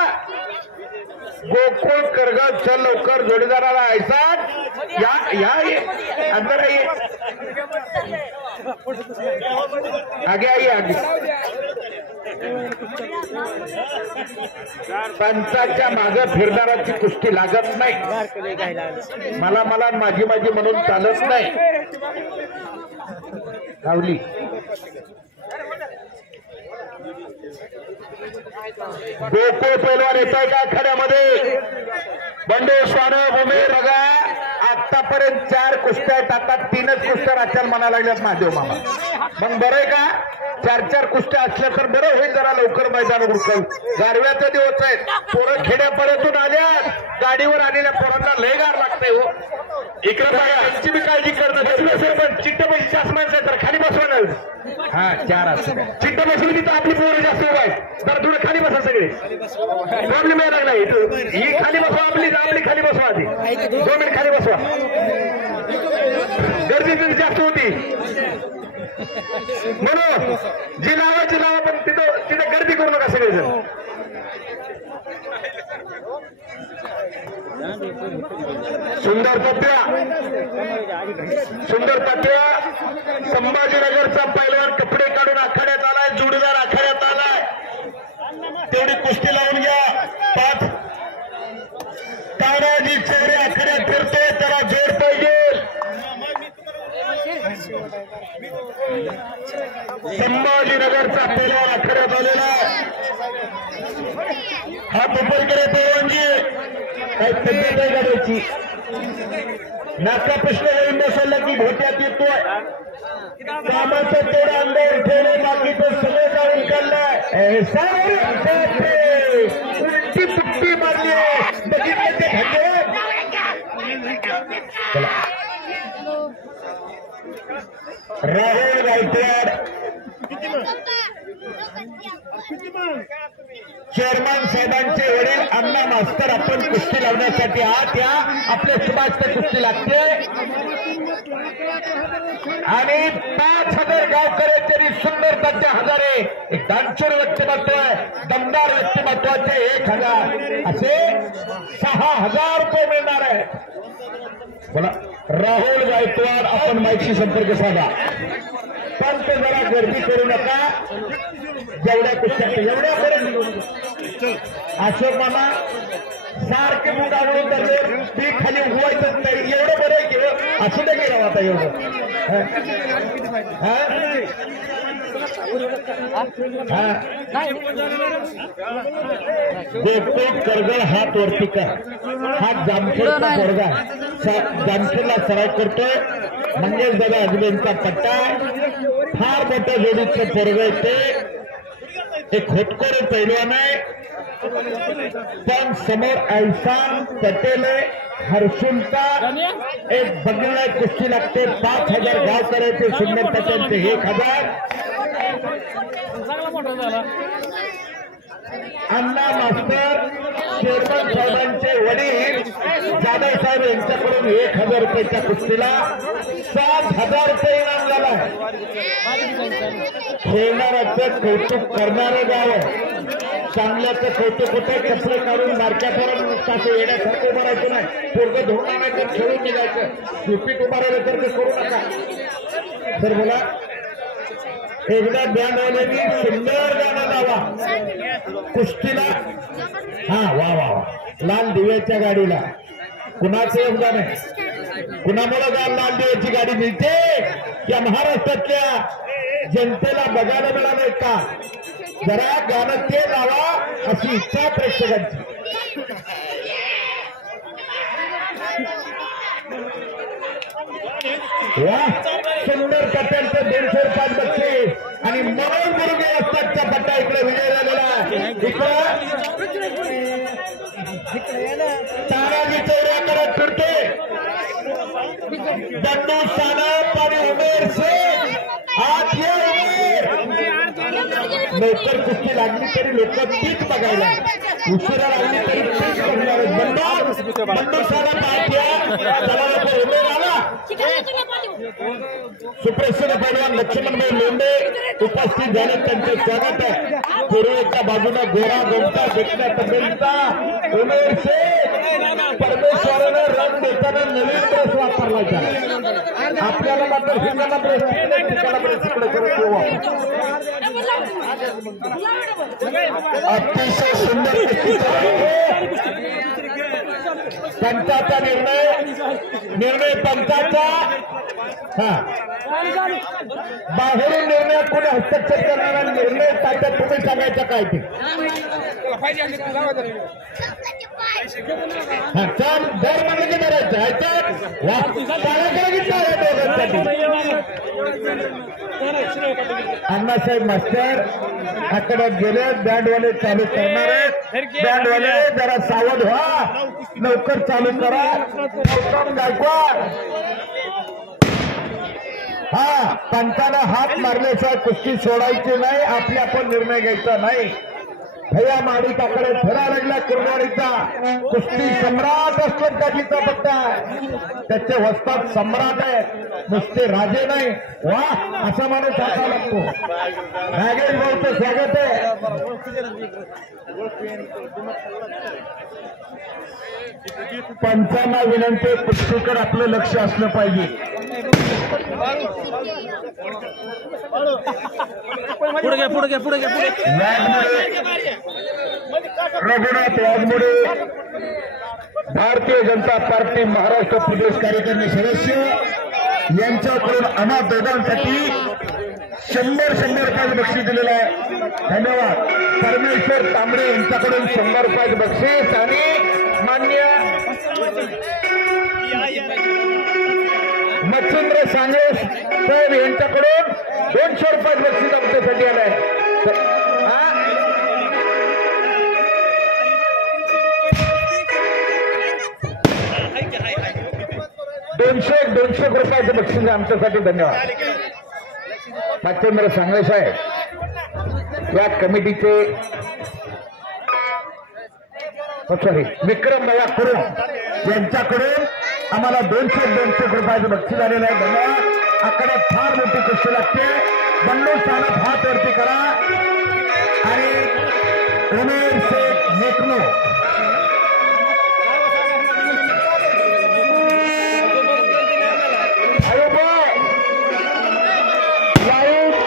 गोकुळ करगाव चल लवकर जोडीदाराला ऐसा या अंदर आइए. आगे आइए आगे. पंचाच्या मागे फिरणाराची कुस्ती लागत नाही. मला माझी म्हणून चालत नाही. रावली गोकुळ पैलवान येत आहे का आखाड्यामध्ये? बंडू स्वानव उमेर बघा आतापर्यंत 4 कुस्त्या आहेत. आता 3च कुस्त्या राज्यात म्हणा लागल्यात महादेव मामा. मग बरं आहे का 4-4 कुस्त्या असल्या तर बरं होईल. जरा लवकर मैदान उरकल. गारव्याचे दिवस आहेत. पोरं खेड्यापाड्यातून आल्या. गाडीवर आलेल्या पोरांना लय गार लागतंय हो. इकडे बघा त्यांची बी काळजी करणं. पण चिट्ट पैसे जास्त माणसं आहेत तर खाली बसवा नाही. हा 4 असं चिट्ट बसवली तर आपली पोरं जास्त उभा आहे. तर थोडं खाली बसा सगळे. प्रॉब्लेम यायला लागला. ही खाली बसवा आपली खाली बसवा आधी 2 मिनिट खाली बसवा. गर्दी जास्त होती म्हणून जी लावा पण तिथं गर्दी करू नका सगळेजण. सुंदर पत्या संभाजीनगरचा पैलवान कपडे काढून आखाड्यात आलाय. जोडीदार आखाड्यात आलाय. तेवढी कुस्ती लावून घ्या. 5 तानाजी चौरे आखाड्यात फिरतोय. त्याला जोड पाहिजे. संभाजीनगरचा पैलवान आखाड्यात आलेला हा दुपारकडे पैलवानजी काही तब्येत आहे गाड्याची. नाका प्रश्न येऊन बसवला की घोट्यात येतोय. कामाचं तेवढं अंगावर ठेवलं बाकी तो सगळं जाऊन काढलाय. उलटी पुट्टी मारली बघितलं ते राहुल गायकवाड चेअरमन साहेबांचे वडील अण्णा मास्तर आपण कुस्ती लावण्यासाठी आहात या आपल्या सुभाष कुस्ती लागते आणि 5,000 गावकऱ्यांचे सुंदर त्यांच्या हजारे एक दानशूर व्यक्तिमत्व आहे दमदार व्यक्तिमत्वाचे 1,000 असे 6,000 रुपये मिळणार आहे. बोला राहुल गायकवाड आपण माहिती संपर्क साधा पण ते जरा गर्दी करू नका जेवढ्या कुस्त्या एवढ्या पर्यंत अशोक मामा सारखे बुट आणून त्याचे ती खाली उगवायचं नाही एवढं बरं आहे की असू दे गेलं आता एवढं कर्गळ हात वरती कर हा जामखेडचा पोरगा जामखेडला सराव करतोय मंगेश दादा अजमेरचा पट्टा फार मोठ्या जोडीचं पोरग आहे ते एक होतकोरे पैलवान आहे पण समोर ऐसान पटेल हर्षुलचा एक बघणारा कुस्ती लागते 5,000 गाव करायचे सुंदर पटेलचे 1,000 अण्णा मास्तर चेअरमन साहेबांचे वडील जाधव साहेब यांच्याकडून 1,000 रुपयाच्या कुस्तीला 7,000 रुपये इनाम झाला. खेळणाऱ्याचं कौतुक करणारं गाव चांगल्याचं कौतुक होतं कपडे काढून मार्क्यापर्यंत येण्यासारखं उभं राहायचं नाही पोरगं धुवून आणायचं खेळून निघायचं झोपीत उभा राहिलं तर ते करू नका. तर बोला एकदा बँडवाल्यांनी सुंदर गाणं लावा कुस्तीला हा वा वा वा लाल दिव्याच्या गाडीला कुणाचं योगदान आहे कुणामुळे लाल दिव्याची गाडी मिळते या महाराष्ट्रातल्या जनतेला बघायला मिळालंय का जरा गाणं ते लावा अशी इच्छा प्रेक्षकांची. सुंदर पट्ट्यांचं 200 रुपयात बक्षीस आणि मनोज गुरुगे असतातचा पट्टा इकडे विजय झालेला इकडं तानाजी चौऱ्याकडे फिरते बंडू सानप आणि उमेर शेख आज ये उमेर लवकर कुस्ती लागली तरी लोक तीच बघायला उशिरा लागली तरी तीच बघणार बंडू सानप आज या चला उमेर आला सुप्रसिद्ध पैलवान लक्ष्मणभाई लोंढे उपस्थित झाले त्यांचे स्वागत आहे. पूर्वेच्या बाजूला गोरा गोमटा देखण्या तब्येतीचा उमेर शेख परमेश्वराने रंग देताना नवीन ड्रेस वापरला आपल्याला मात्र हिंगाला ड्रेस तिकडे करत येऊ अतिशय सुंदर पंचाचा निर्णय पंचाचा बाहेरून निर्णयात कोणी हस्तक्षेप करणारा निर्णय तात्यात तुम्ही सांगायचा काय ते चल दर म्हणलं की करायचं अण्णासाहेब मास्टर आकड्यात गेले बँडवाले चालू करणार आहेत बँडवाले जरा सावध व्हा लवकर चालू करा गौतम गायकवाड हा पंचानं हात मारल्याशिवाय कुस्ती सोडायची नाही आपल्या पण निर्णय घ्यायचा नाही. भैया माडिकाकडे फिरा लागला कुरवाडीचा कुस्ती सम्राट असतो त्याचा पट्टा त्याचे वस्ताद सम्राट आहे नुसते राजे नाही वा असा माणूस असा लागतो. नागेश भाऊचं स्वागत आहे. पंचांना विनंती कुस्तीकडे आपलं लक्ष असलं पाहिजे. रघुनाथ वाघमोडे भारतीय जनता पार्टी महाराष्ट्र प्रदेश कार्यकारिणी सदस्य यांच्याकडून आम्हा दोघांसाठी 100 रुपयाचं बक्षीस दिलेलं आहे. धन्यवाद. परमेश्वर तांबडे यांच्याकडून 100 रुपयाचं बक्षीस आणि मान्य मच्छिंद्र सांगे साहेब यांच्याकडून 200 रुपयाचं बक्षीस आमच्यासाठी आलंय. 200 200 रुपयाचं बक्षीस आमच्यासाठी. धन्यवाद. मागचे मला सांगायचं आहे या कमिटीचे सॉरी विक्रम भैया कुरुम यांच्याकडून आम्हाला 200 रुपयाचं बक्षीस आलेलं आहे. धन्यवाद. आकडे फार मोठी कुस्ती लागते. बंडू स्थानात हात वरती करा आणि उमेर शेख नेकनो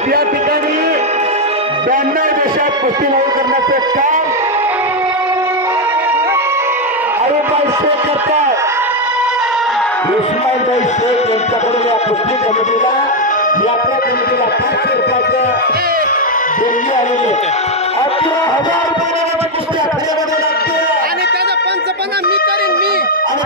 या ठिकाणी 92 देशात कुस्ती लागू करण्याचे काम अरुणभाई शेख करतात. इस्माईलभाई शेख यांच्याकडून या कुस्ती कमिटीला यात्रा कमिटीला 500 रुपयाचं देणगी आलेली. 11,000 रुपये कुस्ती आपल्यामध्ये लागते आणि त्याचा पंचपणा मी करीन मी. आणि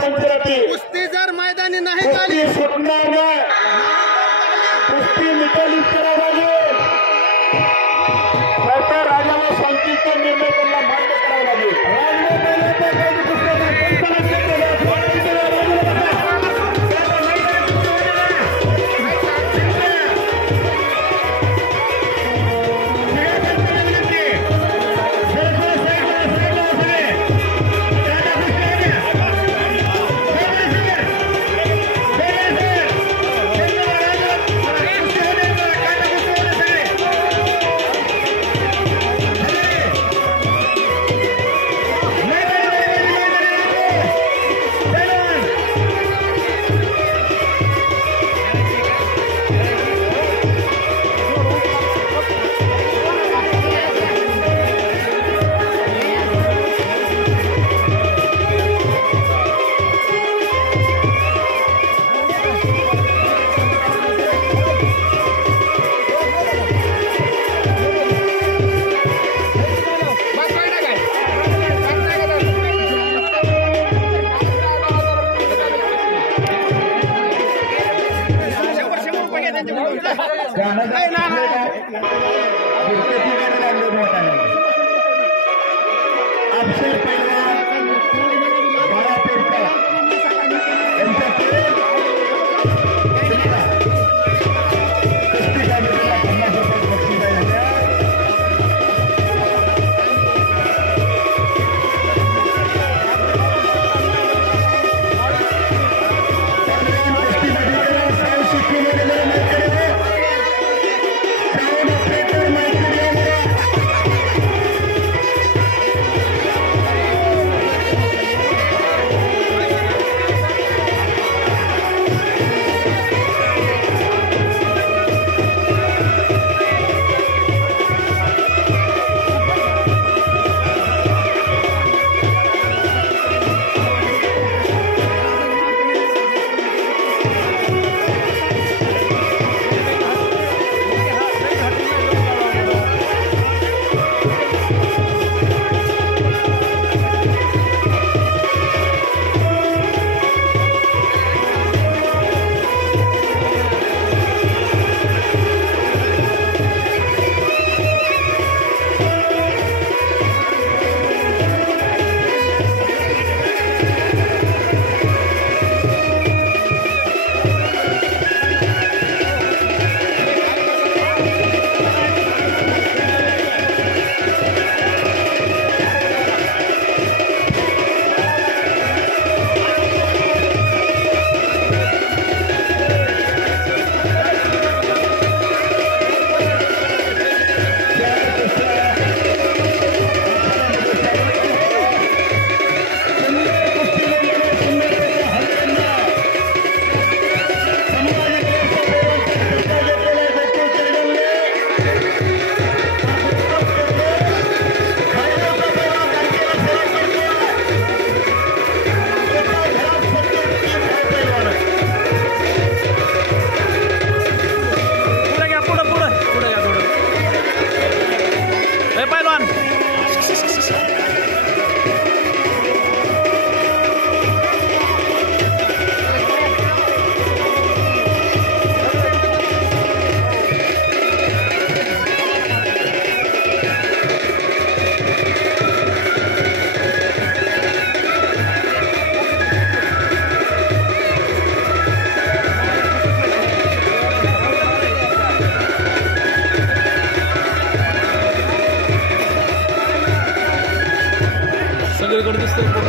पंचराती कुस्ती जर मैदानी नाही झाली सुटणार नाही. कुस्ती मिटवली करावं लागेल. तर राजाला शांतीचा निर्णय त्यांना मान्य करावा लागेल.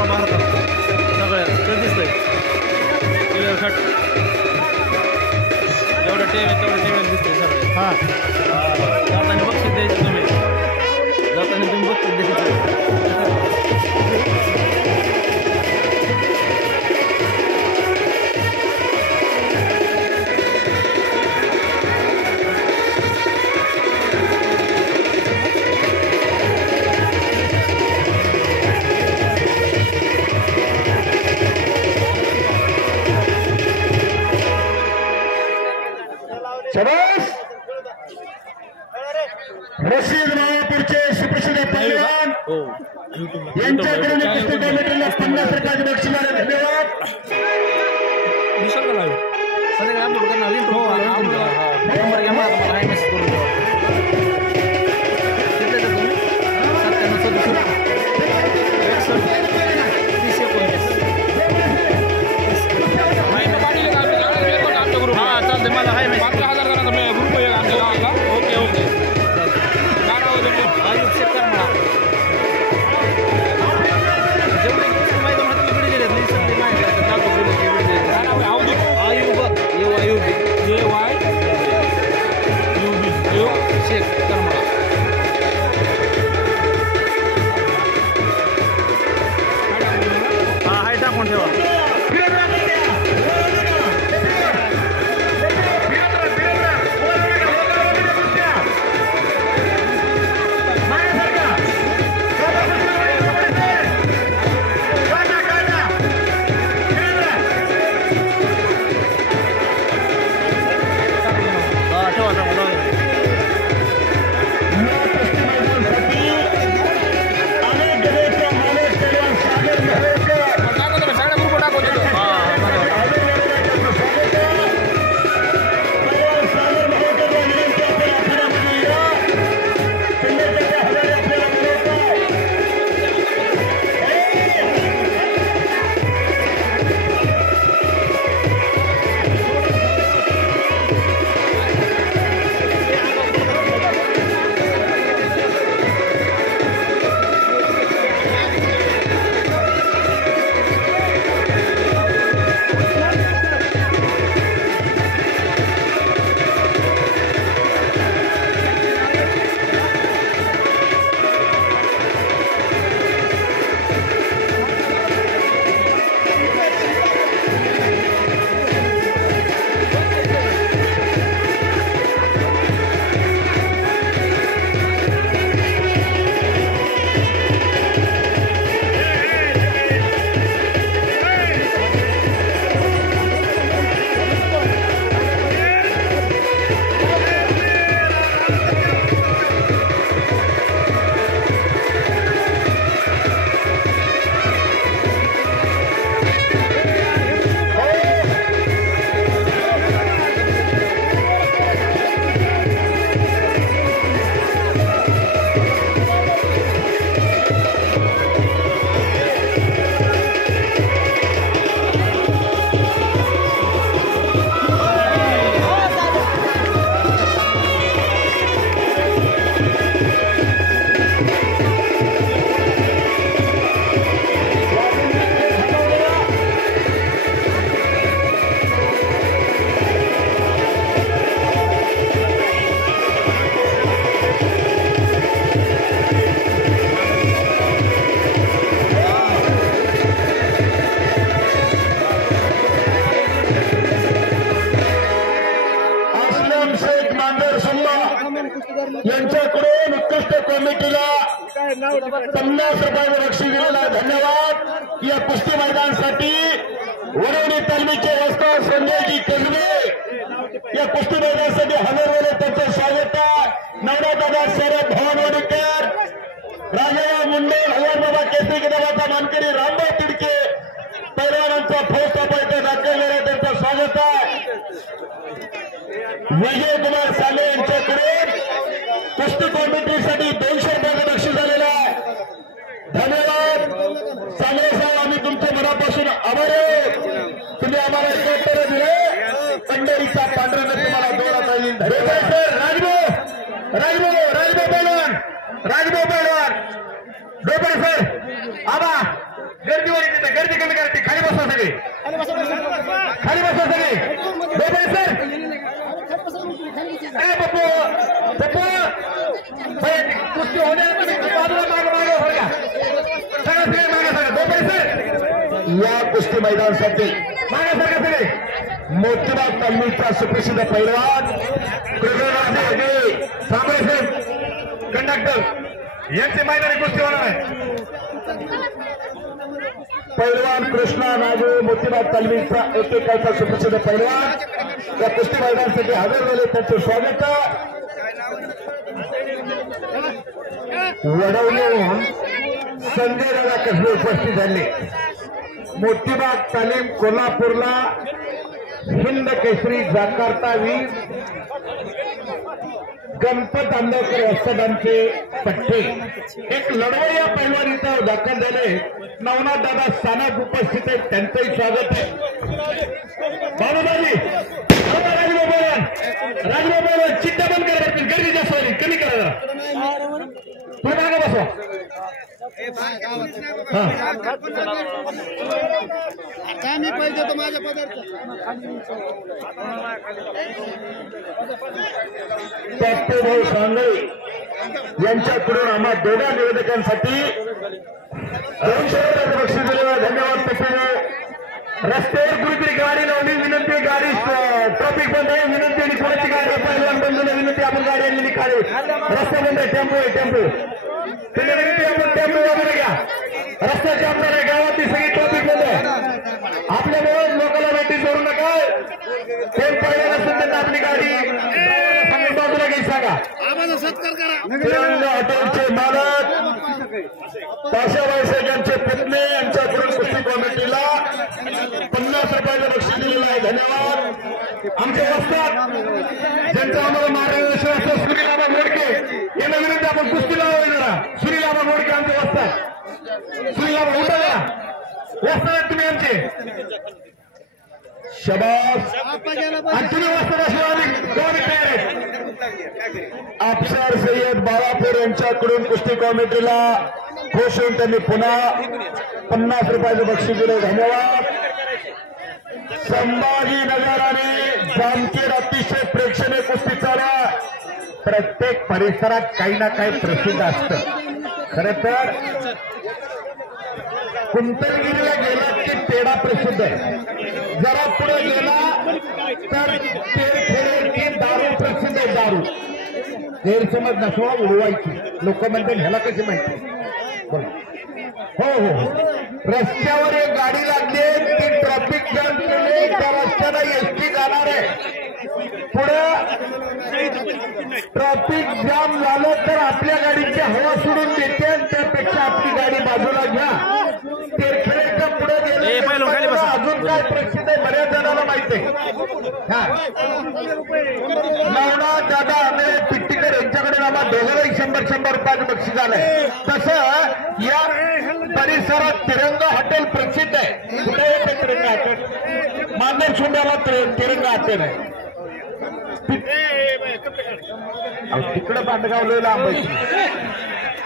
आपला भारतात सगळ्यात ते दिसतंय क्लिअर कट जेवढं टेम आहे तेवढं टेम दिसतंय सगळं हां जाताना बक्षीस द्यायचं तुम्ही जाताना तुम्ही बक्षीस द्यायचं शाबास रशीद मायापूरचे सुप्रसिद्ध पैलवान हो यांच्याकडून कुस्ती कमिटीला 50 रुपयाचे बक्षीस आहे. धन्यवाद. सगळीकडे अपलोड करणार नंबर घ्या मला हाय मेसेज करून द्या. किती देता तुम्ही 97 हां चालते मला हाय मेसेज 5000 जणांचा ग्रुप आहे आमच्या गावाला. ओके ओके आयुब शेखर म्हणा जेवढे माहिती म्हणा तुम्ही व्हिडिओ दिले सगळी माहिती आहे चालतो व्हिडिओ आयुब आयुब आयुब शेख करमळा हां हाय टाकून ठेवा. यांच्याकडून उत्कृष्ट कमिटीला 50 रुपयाचं बक्षीस दिलेलं आहे. धन्यवाद. या कुस्ती मैदानासाठी वरवणी तालमीचे वस्ताद संजयजी केजवे या कुस्ती मैदानासाठी हजर त्यांचं स्वागत आहे. नवनाथदादा शरद भवानवाडीकर, राजाराम मुंडे, हजारबाबा केसरी किताबाचा मानकरी रामभाऊ तिडके पैलवानांचा फौजचा पैठा दाखल झाला त्यांचं स्वागत आहे. विजय कुमार साले यांच्याकडे कुस्ती कॉम्पिटिशनसाठी 200 रुपयाचं बक्षीस झालेलं आहे. धन्यवाद. सामरे साहेब, आम्ही तुमच्या मनापासून आभारी आहोत. तुम्ही आम्हाला उत्तर दिले. पंढरीचा पांढऱ्याने तुम्हाला दोरात येईल. धन्यवाद सर. राजभाऊ पैलवान डोबळे सर, आबा गर्दीवर येते गर्दी कमी करायची खाली बसा सगळे खाली बसा सगळे सर पप्पू पप्पू कुस्ती होण्याला बाजूला मागे मागे बरं का सगळं सगळे मागे सगळं सर या कुस्ती मैदानासाठी मागे सगळे सगळे मोतीबाग तालमीचा सुप्रसिद्ध पैलवान सांबळे साहेब कंडक्टर यांचे मैदानी कुस्ती होणार आहे पैलवान कृष्णा नागू मोतीबाग तालमीचा एकेकाचा सुप्रसिद्ध पैलवान या कुस्ती मैदानासाठी हजर झाले त्यांचं स्वागत वडवून संजय दादा कसबे उपस्थित झाले मोतीबाग तालीम कोल्हापूरला हिंद केसरी जाकार्ता 20 गणपत आंबेडकर वस्तादांचे पट्टे एक लढवय्या पैलवान इथं दाखल झाले नवनाथ दादा सानप उपस्थित आहेत त्यांचंही स्वागत आहे बाबूबाजी राजभाऊ पैलवान चिंता बंद करा गर्दी जास्त वाली कमी करा जरा तुम्ही मागे बसवा काय मी पाहिजे तो माझ्या पदार्थ भाऊ सांगळे यांच्याकडून आम्हा दोघा निवेदकांसाठी 200 रुपयाचं बक्षीस दिलेलं धन्यवाद पप्पू रस्त्यावर कुठेतरी गाडी लावली विनंती गाडी ट्रॅफिक बंद आहे विनंती आणि कोणाची गाडी पहिलवान बंधूला विनंती आपण गाडी आणलेली खाली रस्ता बंद आहे टेम्पो आहे टेम्पो विनंती आपण टेम्पो वगैरे घ्या रस्त्याची आपल्याला गावातली सगळी ट्रॅफिक बंद आहे आपल्यामुळे लोकांना भेटी जोडू नका ते पहिल्या असेल त्यांना आपली गाडी बाजूला घ्यायची सांगा तिरंगा हॉटेलचे मालक पाशाबाई शेख यांचे पुतणे यांच्याकडून कुस्ती कमिटीला 50 रुपयाचं बक्षीस दिलेलं आहे धन्यवाद आमचे वस्तात ज्यांचं आम्हाला मार्गदर्शन असतं सुनीलाबा मोडके यांना विनंती आपण कुस्ती लावा सुनीलाबा मोडके आमचे वस्तात सुनीलाबा उठा वस्तात तुम्ही आमचे शबास आणि तुम्ही वस्तात असल्यावर आम्ही तयार आहेत अफसर सय्यद बाळापूर यांच्याकडून कुस्ती कमिटीला खुश होऊन त्यांनी पुन्हा 50 रुपयाचं बक्षीस दिलं धन्यवाद संभाजीनगर आणि जामखेड अतिशय प्रेक्षणीय कुस्ती चालू प्रत्येक परिसरात काही ना काही प्रसिद्ध असतं खरं तर कुंतलगिरीला गेला की पेढा प्रसिद्ध आहे जरा पुढे गेला तर तेरखेडची दारू प्रसिद्ध आहे दारू गैरसमज नसवा उडवायची लोक म्हणतात ह्याला कशी माहिती बोला हो हो रस्त्यावर एक गाडी लागली ती ट्रॅफिक जाम केले त्या रस्त्याला एसटी जाणार आहे पुढे ट्रॅफिक जाम झालं तर आपल्या गाडीची हवा सोडून देते आणि त्यापेक्षा आपली गाडी बाजूला घ्या तेरखेडच्या पुढे गेले अजून काय प्रसिद्ध आहे बऱ्याच जणांना माहिती आहे नवनाथ दादा आम्ही पिट्टीकर यांच्याकडे आम्हाला दोघांनाही 100 रुपयाचं बक्षीस आलंय तसं या परिसरात तिरंगा हॉटेल प्रसिद्ध आहे कुठे येते तिरंगा हॉटेल मानव सोंड्याला तिरंगा हॉटेल आहे तिकडं बांधगावलं लांब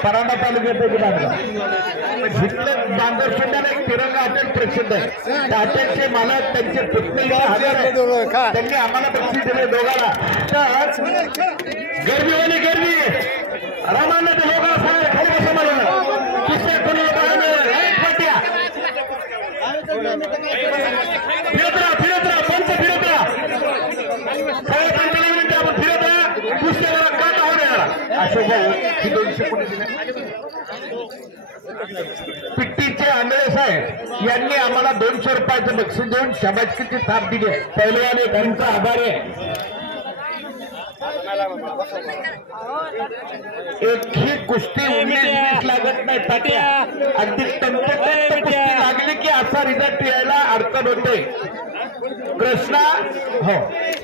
परांडा तालुक्यात बांधगाव इथलं बांधरसोंड्याला एक तिरंगा हॉटेल प्रसिद्ध आहे हॉटेलचे मालक त्यांचे पुतणे हजर आहेत त्यांनी आम्हाला बक्षीस दिले दोघांना तर गर्दीवाली गर्दी रामाने ते लोकांना सांगा खाली बसा मला दुसऱ्या कोणाला पाहणं पाट्या फिरत राहा पंच फिरत राहा सगळ्या पंचाला विनंती आपण फिरत राहा दुसऱ्याला काटा होऊ द्या अशोक भाऊ ही 200 कोटी दिले पिट्टीचे आंधळे साहेब यांनी आम्हाला 200 रुपयाचं बक्षीस देऊन शाबासकीची थाप दिली पैलवान त्यांचा आभार आहे एकही कुस्ती 19-20 लागत नाही तात्या अगदी तंतोतंत कुस्ती लागली की असा रिझल्ट यायला अडचण होते कृष्णा हो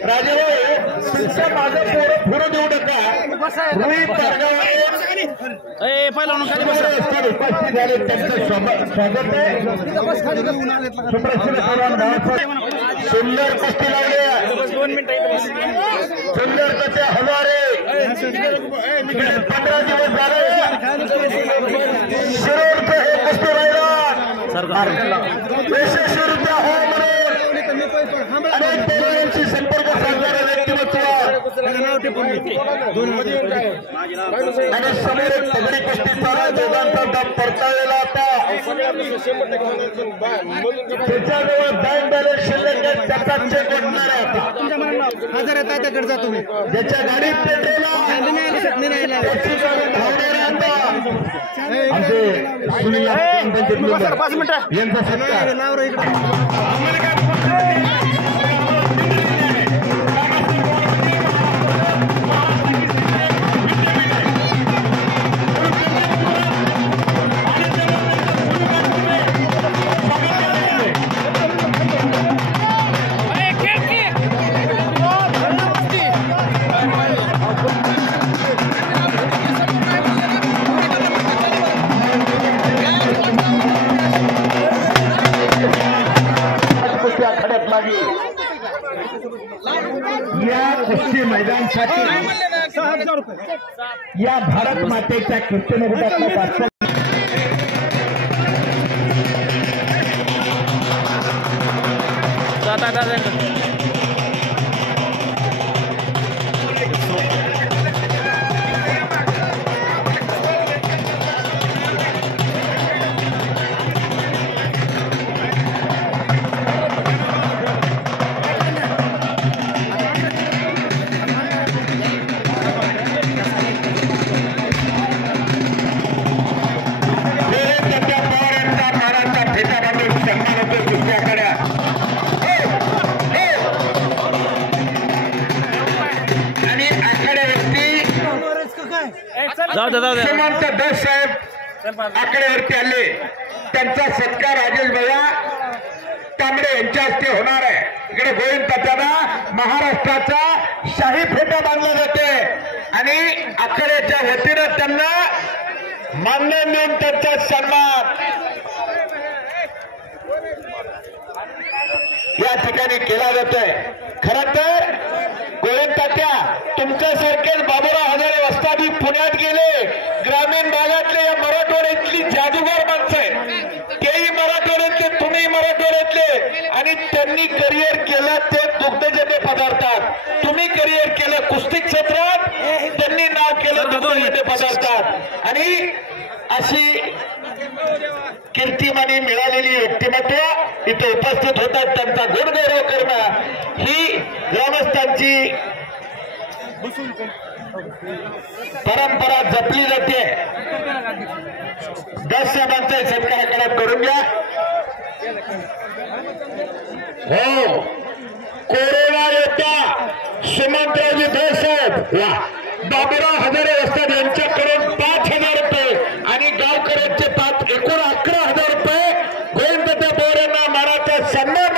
राजेभाऊ तुमच्या माझं पोरं फिरू देऊ नका रुई उपस्थित झाले त्यांचं स्वागत आहे सुप्रसिद्ध सुंदर कुस्ती लागली सुंदर कसे हजारे 15 दिवस झाले शिरोडचं हे कुस्ती मैदान यशस्वीरित्या हो म्हणून अनेक तरुणांशी संपर्क साधणारे व्यक्तिमत्व आणि समोर एक तगडी कुस्तीचा दोघांचा दाब परतावेला होता. त्याच्याजवळ बँक बॅलन्स शिल्लक आहे, त्याचा चेक वाटणार आहे आता. हजार तात्याकडे जातो मी ज्याच्या गाडीत पेट्रोल त्याची गाडी धावणार आहे आता. आमचे सुनील यांचा सत्कार या कुस्ती मैदानसाठी या भारत मातेच्या कीर्तनगटातला श्रीमंत दास साहेब आकडेवरती आले. त्यांचा सत्कार राजेश भैया तांबडे यांच्या हस्ते होणार आहे. इकडे गोविंद तात्यांना महाराष्ट्राचा शाही फेटा बांधला जाते आणि आकड्याच्या वतीनं त्यांना मान्य देऊन त्यांचा सन्मान या ठिकाणी केला जातोय. खरं तर गोविंद तात्या तुमच्यासारखेच बाबूराव हजारे वस्तादी पुण्यात गेले. ग्रामीण भागातले या मराठवाड्यातली जादूगार माणसं आहेत. तेही मराठवाड्यातले, तुम्ही मराठवाड्यातले, आणि त्यांनी करिअर केलं ते दुग्धजन्य पदार्थात. तुम्ही करिअर केलं कुस्ती क्षेत्रात, त्यांनी नाव केलं दुग्धजन्य पदार्थात. आणि अशी कीर्तिमानी मिळालेली व्यक्तिमत्व इथे उपस्थित होतात. त्यांचा गुणगौरव करणं ही ग्रामस्थांची परंपरा जपली जाते. दास साहेबांचा सत्कार करून घ्या. हो, कोरोना योद्धा सुमंतरावजी दास साहेब वा बाबूराव हजारे वस्ताद यांच्याकडून 5,000 रुपये आणि गावकऱ्यांचे एकूण 11,000 रुपये गोविंद पवार यांना मानाचा सन्मान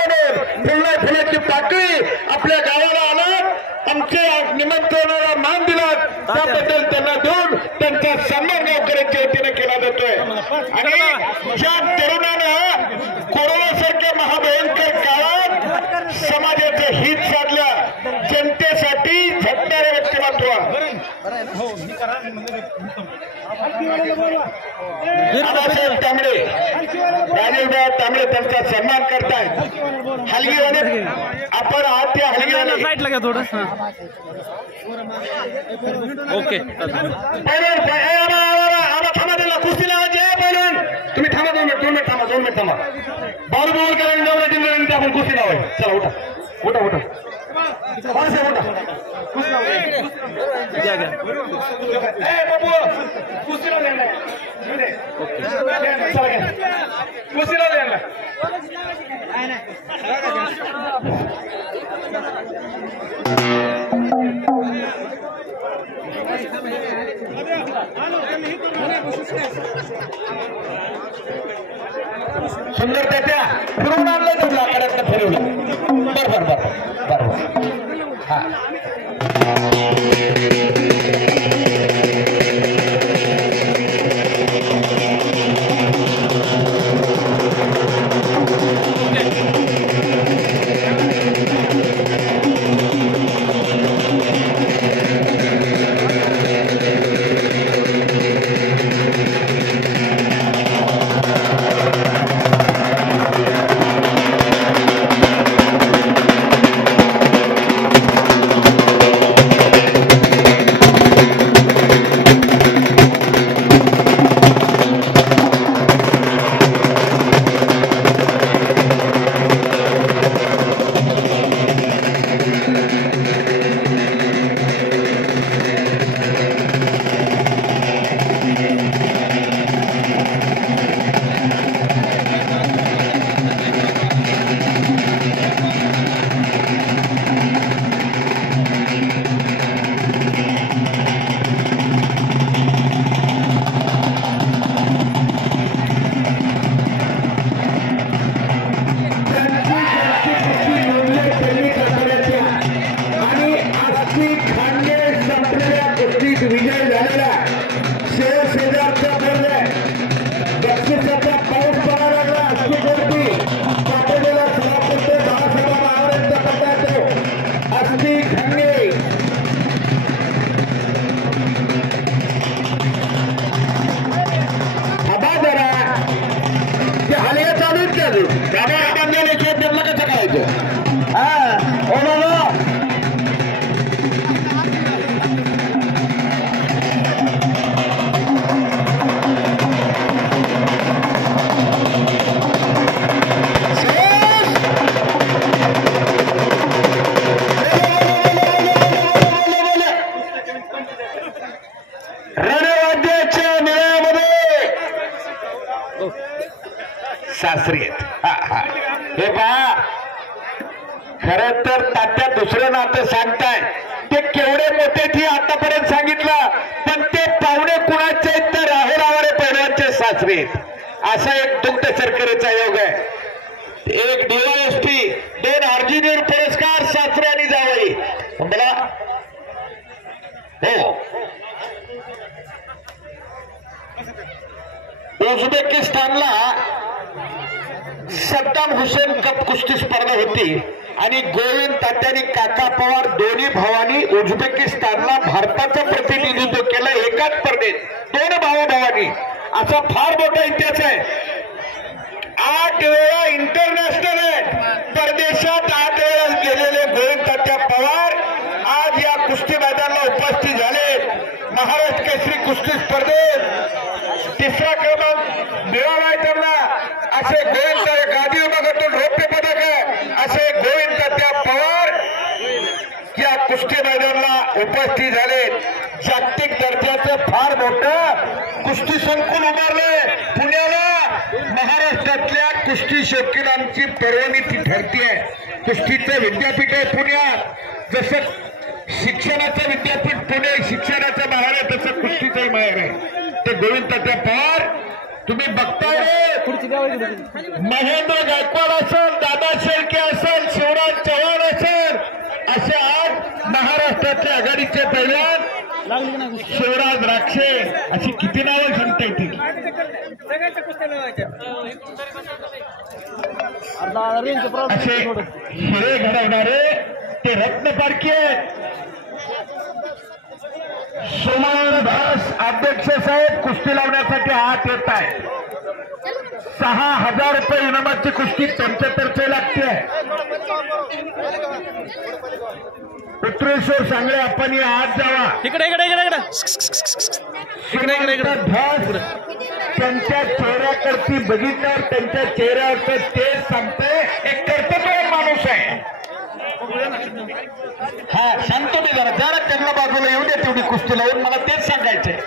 म्हणून फुलाची पाकळी आपल्या गावाला आणत आमचे निमंत्रणाला मान दिला त्याबद्दल त्यांना देऊन त्यांचा सन्मान गावकऱ्यांच्या वतीने केला जातोय. आणि ज्या तरुणानं कोरोनासारख्या महाभयंकर काळात समाजाचं हित साधलं, जनतेसाठी झटणारे व्यक्तिमत्व आबासाहेब तांबडे, राजेशभाई तांबडे त्यांचा सन्मान करतायत. हलगीवाले आपण आहात त्या हलगीवाले साईडला घ्या थोडं. ओके थांबा, त्याला कुस्ती लावायची आहे. पहिलं तुम्ही थांबा, 2 मिनिट थांबा. बालू बोल करायला आपण कुस्ती लावायची. चला उठा. घ्या घ्या. सुंदर त्याच्या फिरवून आणलं तर लाकडातलं फिरवलं. बरोबर हा. बांधलेले खेळ त्यांना कसं करायचं हा ओ बाबा रणवाद्याच्या मेळ्यामध्ये सासरी आहेत हे पहा खरं तर तात्या दुसरं नातं सांगताय ते केवढे मोठे ती आतापर्यंत सांगितलं पण ते पाहुणे कुणाचे आहेत तर राहुरावारे पैलवानचे सासरे आहेत असा एक दुग्ध सरकारीचा योग आहे एक डीवायएसपी 2 अर्जुनीय पुरस्कार सासरे आणि जावई मला हो उझबेकिस्तानला सद्दाम हुसेन कप कुस्ती स्पर्धा होती आणि गोविंद तात्यानी काका पवार दोन्ही भावांनी उझबेकिस्तानला भारताचं प्रतिनिधित्व केलं एकाच स्पर्धेत 2 भावाभावांनी असा फार मोठा इतिहास आहे 8 वेळा इंटरनॅशनल आहे परदेशात 8 वेळा गेलेले गोविंद तात्या पवार आज या कुस्ती मैदानाला उपस्थित झाले महाराष्ट्र केसरी कुस्ती स्पर्धेत 3रा क्रमांक मिळालाय त्यांना असे गोविंद गादी विभागातून रौप्य पदक आहे असे गोविंद तात्या पवार या कुस्ती मैदानाला उपस्थित झाले जागतिक दर्जाचं फार मोठं कुस्ती संकुल उभारले पुण्याला महाराष्ट्रातल्या कुस्ती शौकीनांची पर्वणी ती ठरती आहे कुस्तीचं विद्यापीठ आहे पुण्यात जसं शिक्षणाचं विद्यापीठ पुणे शिक्षणाचं माहेर आहे तसं कुस्तीचंही माहेर आहे ते गोविंद तात्या पवार तुम्ही बघताय महेंद्र गायकवाड असेल दादा शेळके असेल शिवराज चव्हाण असेल असे आज महाराष्ट्रातल्या आघाडीचे पैलवान शिवराज राक्षे अशी किती नावं सांगता येतील असे हिरे घडवणारे ते रत्नपारखी आहेत सुमन दास अध्यक्ष साहेब कुस्ती लावण्यासाठी हात येत आहे 6,000 रुपये इनामाची कुस्ती त्यांच्यातर्फे लागते पुत्रेश्वर सांगळे आपण आज जावा इकडे इकडे इकडे इकडे त्यांच्या चेहऱ्याकडची बघितल्यावर त्यांच्या चेहऱ्यावरचं तेच सांगतंय एक कर्तव्य माणूस आहे हा सांगतो मी जरा जरा त्यांना बाजूला येऊ दे तेवढी कुस्ती लावून मला तेच सांगायचंय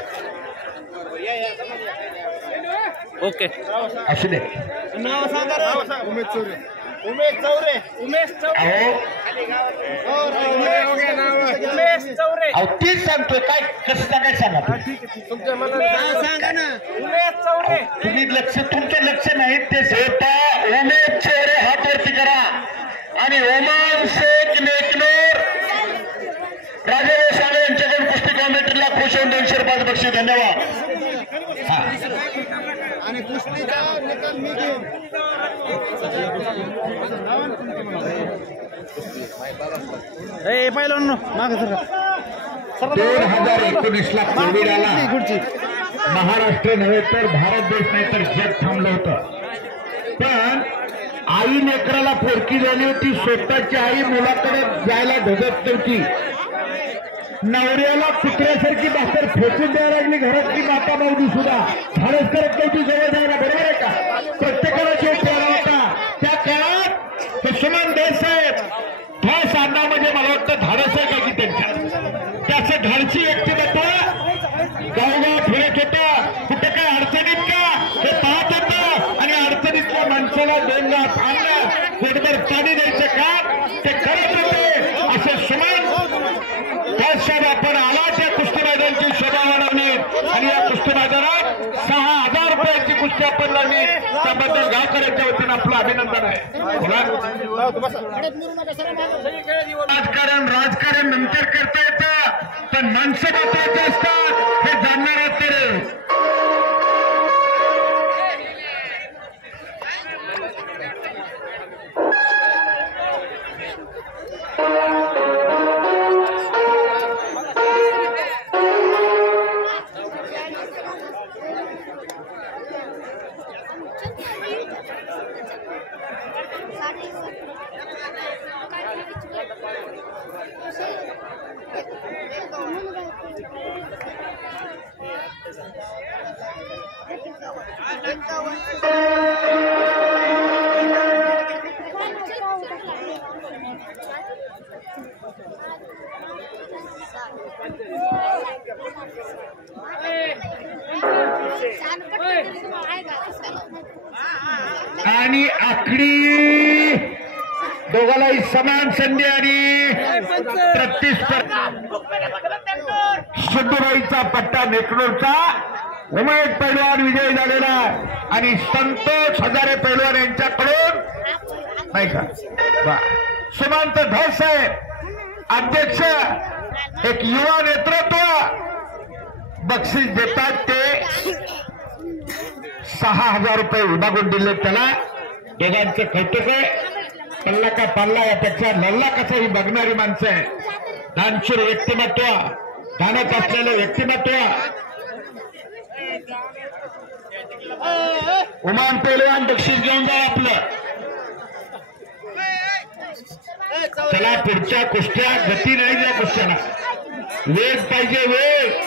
ओके असू दे उमेश चौरे अहो तीच सांगतोय काय कसं काय सांगा तुम्ही लक्ष तुमचं लक्ष नाही ते स्वतः उमेश चौरे हात वरती करा आणि ओमान शेख नेकनूर राजेश साळे यांच्याकडून कुस्ती कॉमेंट्रीला खुश होऊन 200 रुपये बक्षीस धन्यवाद हा आणि कुस्तीचा निकाल मी घेईन पहिलं माग 2019 ला कोविड आला महाराष्ट्र नव्हे तर भारत देश नाही तर जग थांबलं होतं पण आई लेकराला पोरकी झाली होती स्वतःची आई मुलाकडे जायला धगत नव्हती नवऱ्याला कुत्र्यासारखी भाकर फेकून द्यायला लागली घरातली माता माऊली सुद्धा धाडस करत नव्हती जवळ जायला बरोबर आहे का प्रत्येकाला जीव प्यारा होता त्या काळात हे सुमन देसाहेब ह्या साधनामध्ये मला वाटतं धाडस आहे का की त्यांच्या त्याचं धाडसी व्यक्तिमत्व गावगाव फिरत होतं कुठे काय अडचणीत का हे पाहत होतं आणि अडचणीतल्या माणसाला 2 घास आणलं पोटभर पाणी द्यायचं काम ते करत होते असे सुमन त्यासाठी आपण आला त्या कुस्ती मैदानाची शोभा वाढवली आणि या कुस्ती मैदानात 6,000 रुपयाची कुस्ती आपण लावली त्याबद्दल गावकऱ्यांच्या वतीनं आपलं अभिनंदन आहे राजकारण नंतर करता येतं पण माणसं महत्वाचे असतात हे जाणणार तर आणि आखरी दोघालाही समान संधी आणि प्रतिस्पर्धा सिद्धूबाईचा पट्टा नेकनूरचा उमेश पैलवान विजयी झालेला आणि संतोष हजारे पैलवान यांच्याकडून नाही का सुमंत धस साहेब अध्यक्ष एक युवा नेतृत्व बक्षीस देतात ते 6,000 रुपये विभागून दिले त्याला दोघांचे कौतुक आहे पल्ला का पल्ला यापेक्षा नल्ला कसंही बघणारी माणसं आहे दानशूर व्यक्तिमत्व जाणत असलेलं व्यक्तिमत्व उमान पैलवान बक्षीस घेऊन जा आपलं चला पुढच्या कुस्त्या गती नाही द्या कुस्त्याला वेग पाहिजे वेग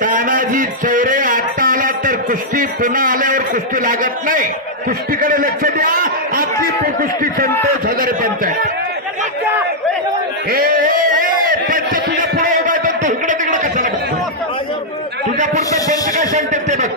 तानाजी चौरे आता आला तर कुस्ती पुन्हा आल्यावर कुस्ती लागत नाही कुस्तीकडे लक्ष द्या आपली कुस्ती संतोष हजारे पंच आहे पंच तुझ्या पुढे उभा तर तू इकडे तिकडे कशाला बघतो तुझ्या पुढचं पंच काय सांगतात ते बघ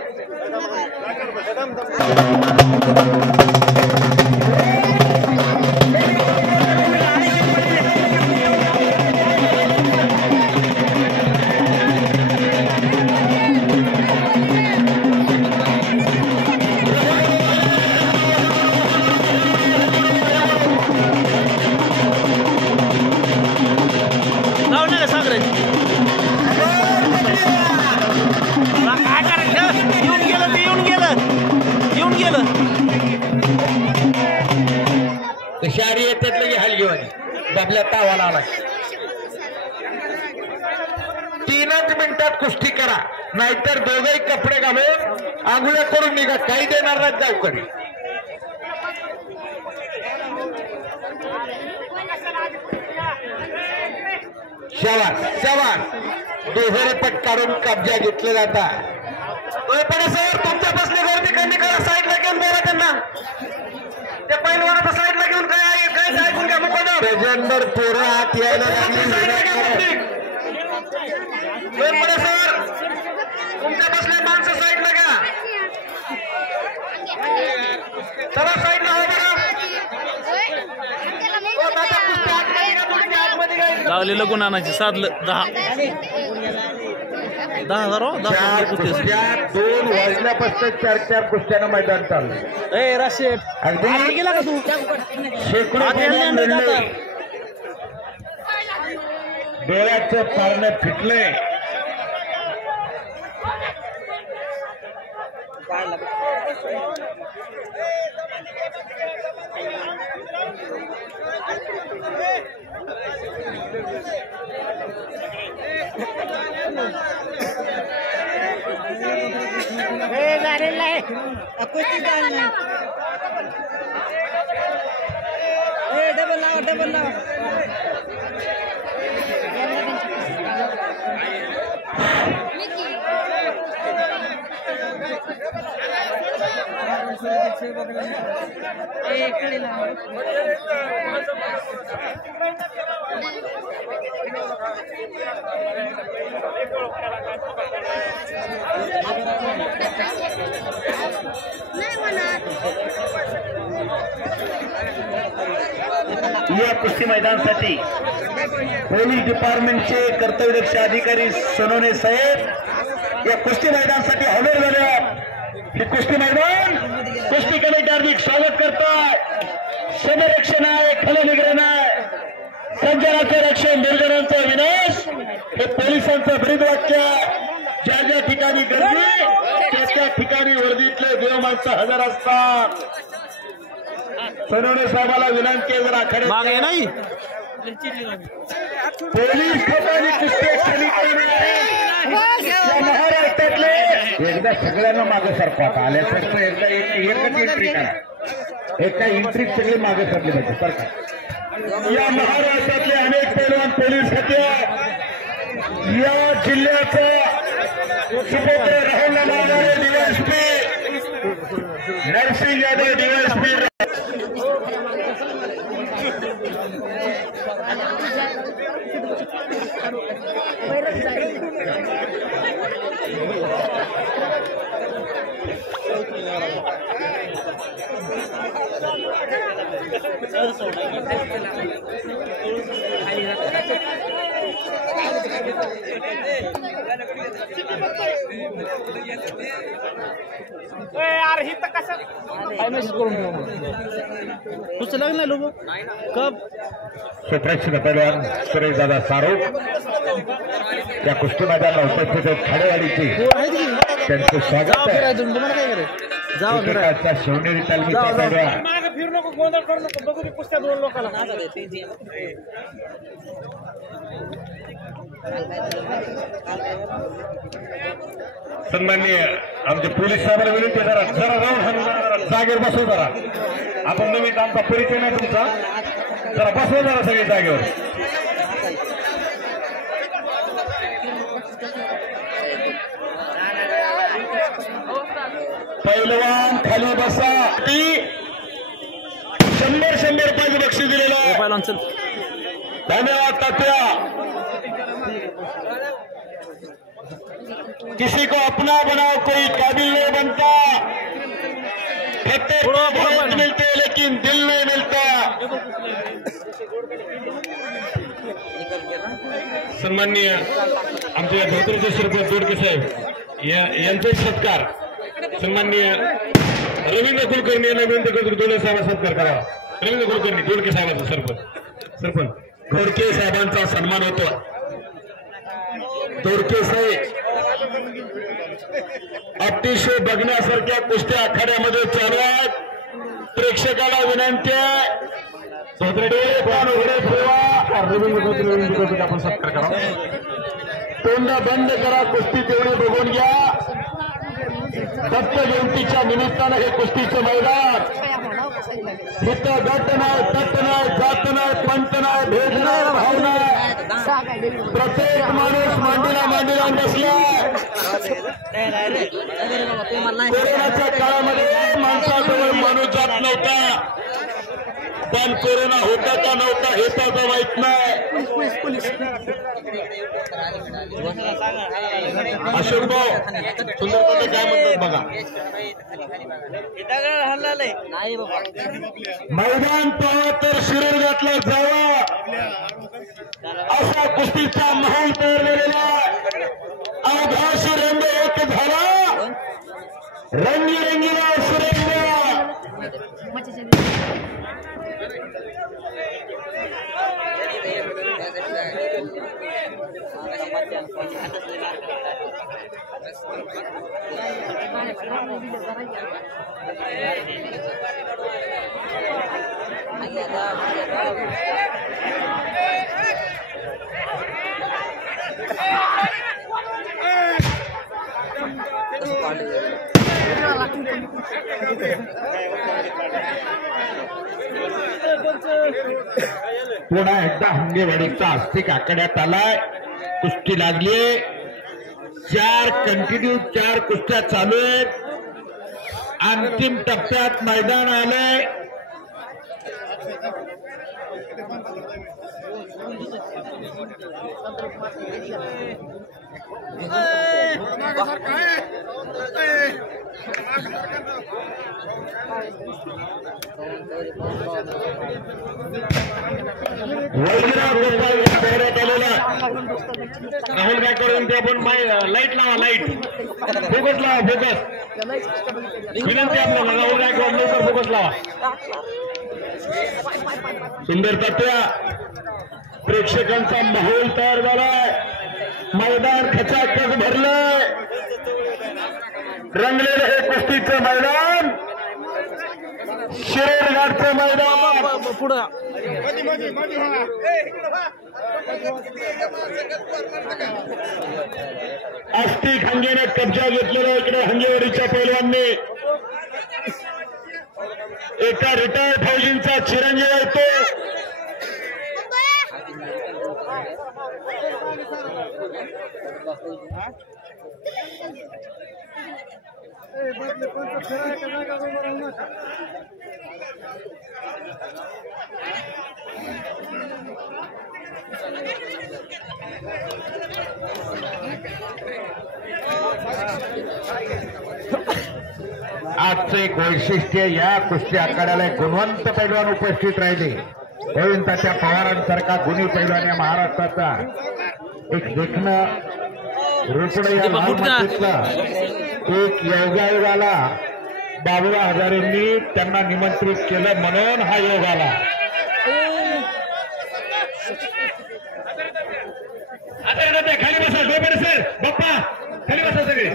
शहरी येतात लगे हलगीवानी बाबल्या तावाला आला 3च मिनिटात कुस्ती करा नाहीतर दोघेही कपडे घालून आंघोळ्या करून निघा काही देणार नाहीत जाऊकडे शवान दोहेरे पट काढून कब्जा घेतले जाता सर तुमच्या बसले गर्दी कमी करा साईडला घेऊन बोला त्यांना ते पैलवानाचा साईडला घेऊन काय ऐकून घ्या मुकोदर त्याच्यानंतर पोरं हात यायला सर तुमच्या बसले माणसं साईडला घ्या चला साईडला हो बघा लागलेलं गुन्हाची साधलं 10,000 कुस्त्या 2 वाजल्यापासून 4 कुस्त्यानं मैदान चाललं राशेट गेला का तू शेकडो डोळ्याचं पारणं फिटलंय डबल लावा या कुस्ती मैदानासाठी पोलीस डिपार्टमेंटचे कर्तव्यदक्ष अधिकारी सोनवणे साहेब या कुस्ती मैदानासाठी हजर झाले ही कुस्ती मैदान कुस्ती कमिटी हार्दिक स्वागत करतोय समरक्षण आहे खलनिग्रहण आहे संचाराचं रक्षण निर्जनांचा विनाश हे पोलिसांचं ब्रीद वाक्य ज्या ज्या ठिकाणी गर्दी त्या त्या ठिकाणी वर्दीतले देव माणसं हजर असतात सोनवणे साहेबाला विनंती आहे जरा आखाड्यात मागे नाही पोलीस खात्याने कुस्ती केली या महाराष्ट्रातले एकदा सगळ्यांना मागे सरपा आल्यासारखं एकदा एकच एंट्री करा एका एंट्रीत सगळे मागे सरले पाहिजे सरकार या महाराष्ट्रातले अनेक पैलवान पोलीस खात्या या जिल्ह्याचा सुपुत्र राहुल नामारे डीएसपी नरसिंह यादव डीएसपी तुझं लग्न आहे लोक कब सुप्रसिद्ध पैलवान सुरेश दादा सारोग या कुस्ती मैदानाला उपस्थित खाडेवाडीची त्यांचं स्वागत आहे तुम्हाला काय करायचं जावा क्रिकेटचा शिवनेरी तालमीचा पैलवान फिरू नको गोंधळ करू नको बघू कुस्त्या दोन लोकांना सन्माननीय आमचे पोलीस साहेबांना विनंती जरा जरा राहून जागेवर बसव जरा आपण नवीन आमचा परिचय नाही तुमचा जरा बसव जरा सगळे जागेवर पैलवान खाली बसा ती 100 रुपयाचं बक्षीस दिलेलं आहे पहिला चल धन्यवाद तात्या किसी को अपना बनाओ कोई काबिल नहीं बनता बहुत मिलते लेकिन दिल नहीं मिलता सन्माननीय आमचे धोत्रेचे श्रीपती दोडके साहेब यांचे सत्कार सन्माननीय रवींद्र कुलकर्णी यांना विनंती करतो दोडके साहेबांचा सत्कार करावा रवींद्र कुलकर्णी दोडके साहेबांचा सरपंच दोडके साहेबांचा सन्मान होतो दोडके साहेब अतिशय बघण्यासारख्या कुस्त्या आखाड्यामध्ये चालू आहेत प्रेक्षकाला विनंती आहे आपण सत्कार करा तोंड बंद करा कुस्ती तेवढी बघून घ्या दत्त जयंतीच्या निमित्तानं हे कुस्तीचं मैदान इथं गट नाही तट नाही जात नाही पंत नाही भेद नाही भाव नाही प्रत्येक माणूस मांडीला बसला कोरोनाच्या काळामध्ये माणसाजवळ माणूस जात नव्हता पण कोरोना होता का नव्हता हे तर माहित नाही अशोक भाऊ सुंदर काय म्हणतात बघा मैदान पाहा तर शिरूर घातला जावा असा कुस्तीचा माहोल तयार झालेला आभासी रंग एक झाला रंगीरंगीला सुरंग पुन्हा एकदा हंगेवाडीचा आस्तिक आकड्यात आलाय कुस्ती लागली 4 कंटिन्यू 4 कुस्त्या चालू आहेत अंतिम टप्प्यात मैदान आलंय राहुल काय करून ते आपण लाईट लावा लाईट फोकस लावा फोकस विनंती आपल्याला राहुल गायकवाड लवकर फोकस लावा सुंदर तात्या प्रेक्षकांचा माहोल तयार झालाय मैदान खचाखच भरलंय रंगलेलं हे कुस्तीचं मैदान शिरोडघाटचं मैदान पुढं आस्तिक हंगेने कब्जा घेतलेला इकडे हंगेवाडीच्या पैलवानने एका रिटायर्ड फौजींचा चिरंजीव आहे तो आजचं एक वैशिष्ट्य या कुस्ती आखाड्याला गुणवंत पैलवान उपस्थित राहिले गोविंद तात्या पवारांसारखा गुणी पैलवान या महाराष्ट्राचा एक देखणं रुपड या महाराष्ट्रातला एक योगायोगाला बाबुळा हजारेंनी त्यांना निमंत्रित केलं म्हणून हा योग आला. आता खाली बसा गोपेड सर बाप्पा खाली बसा सगळे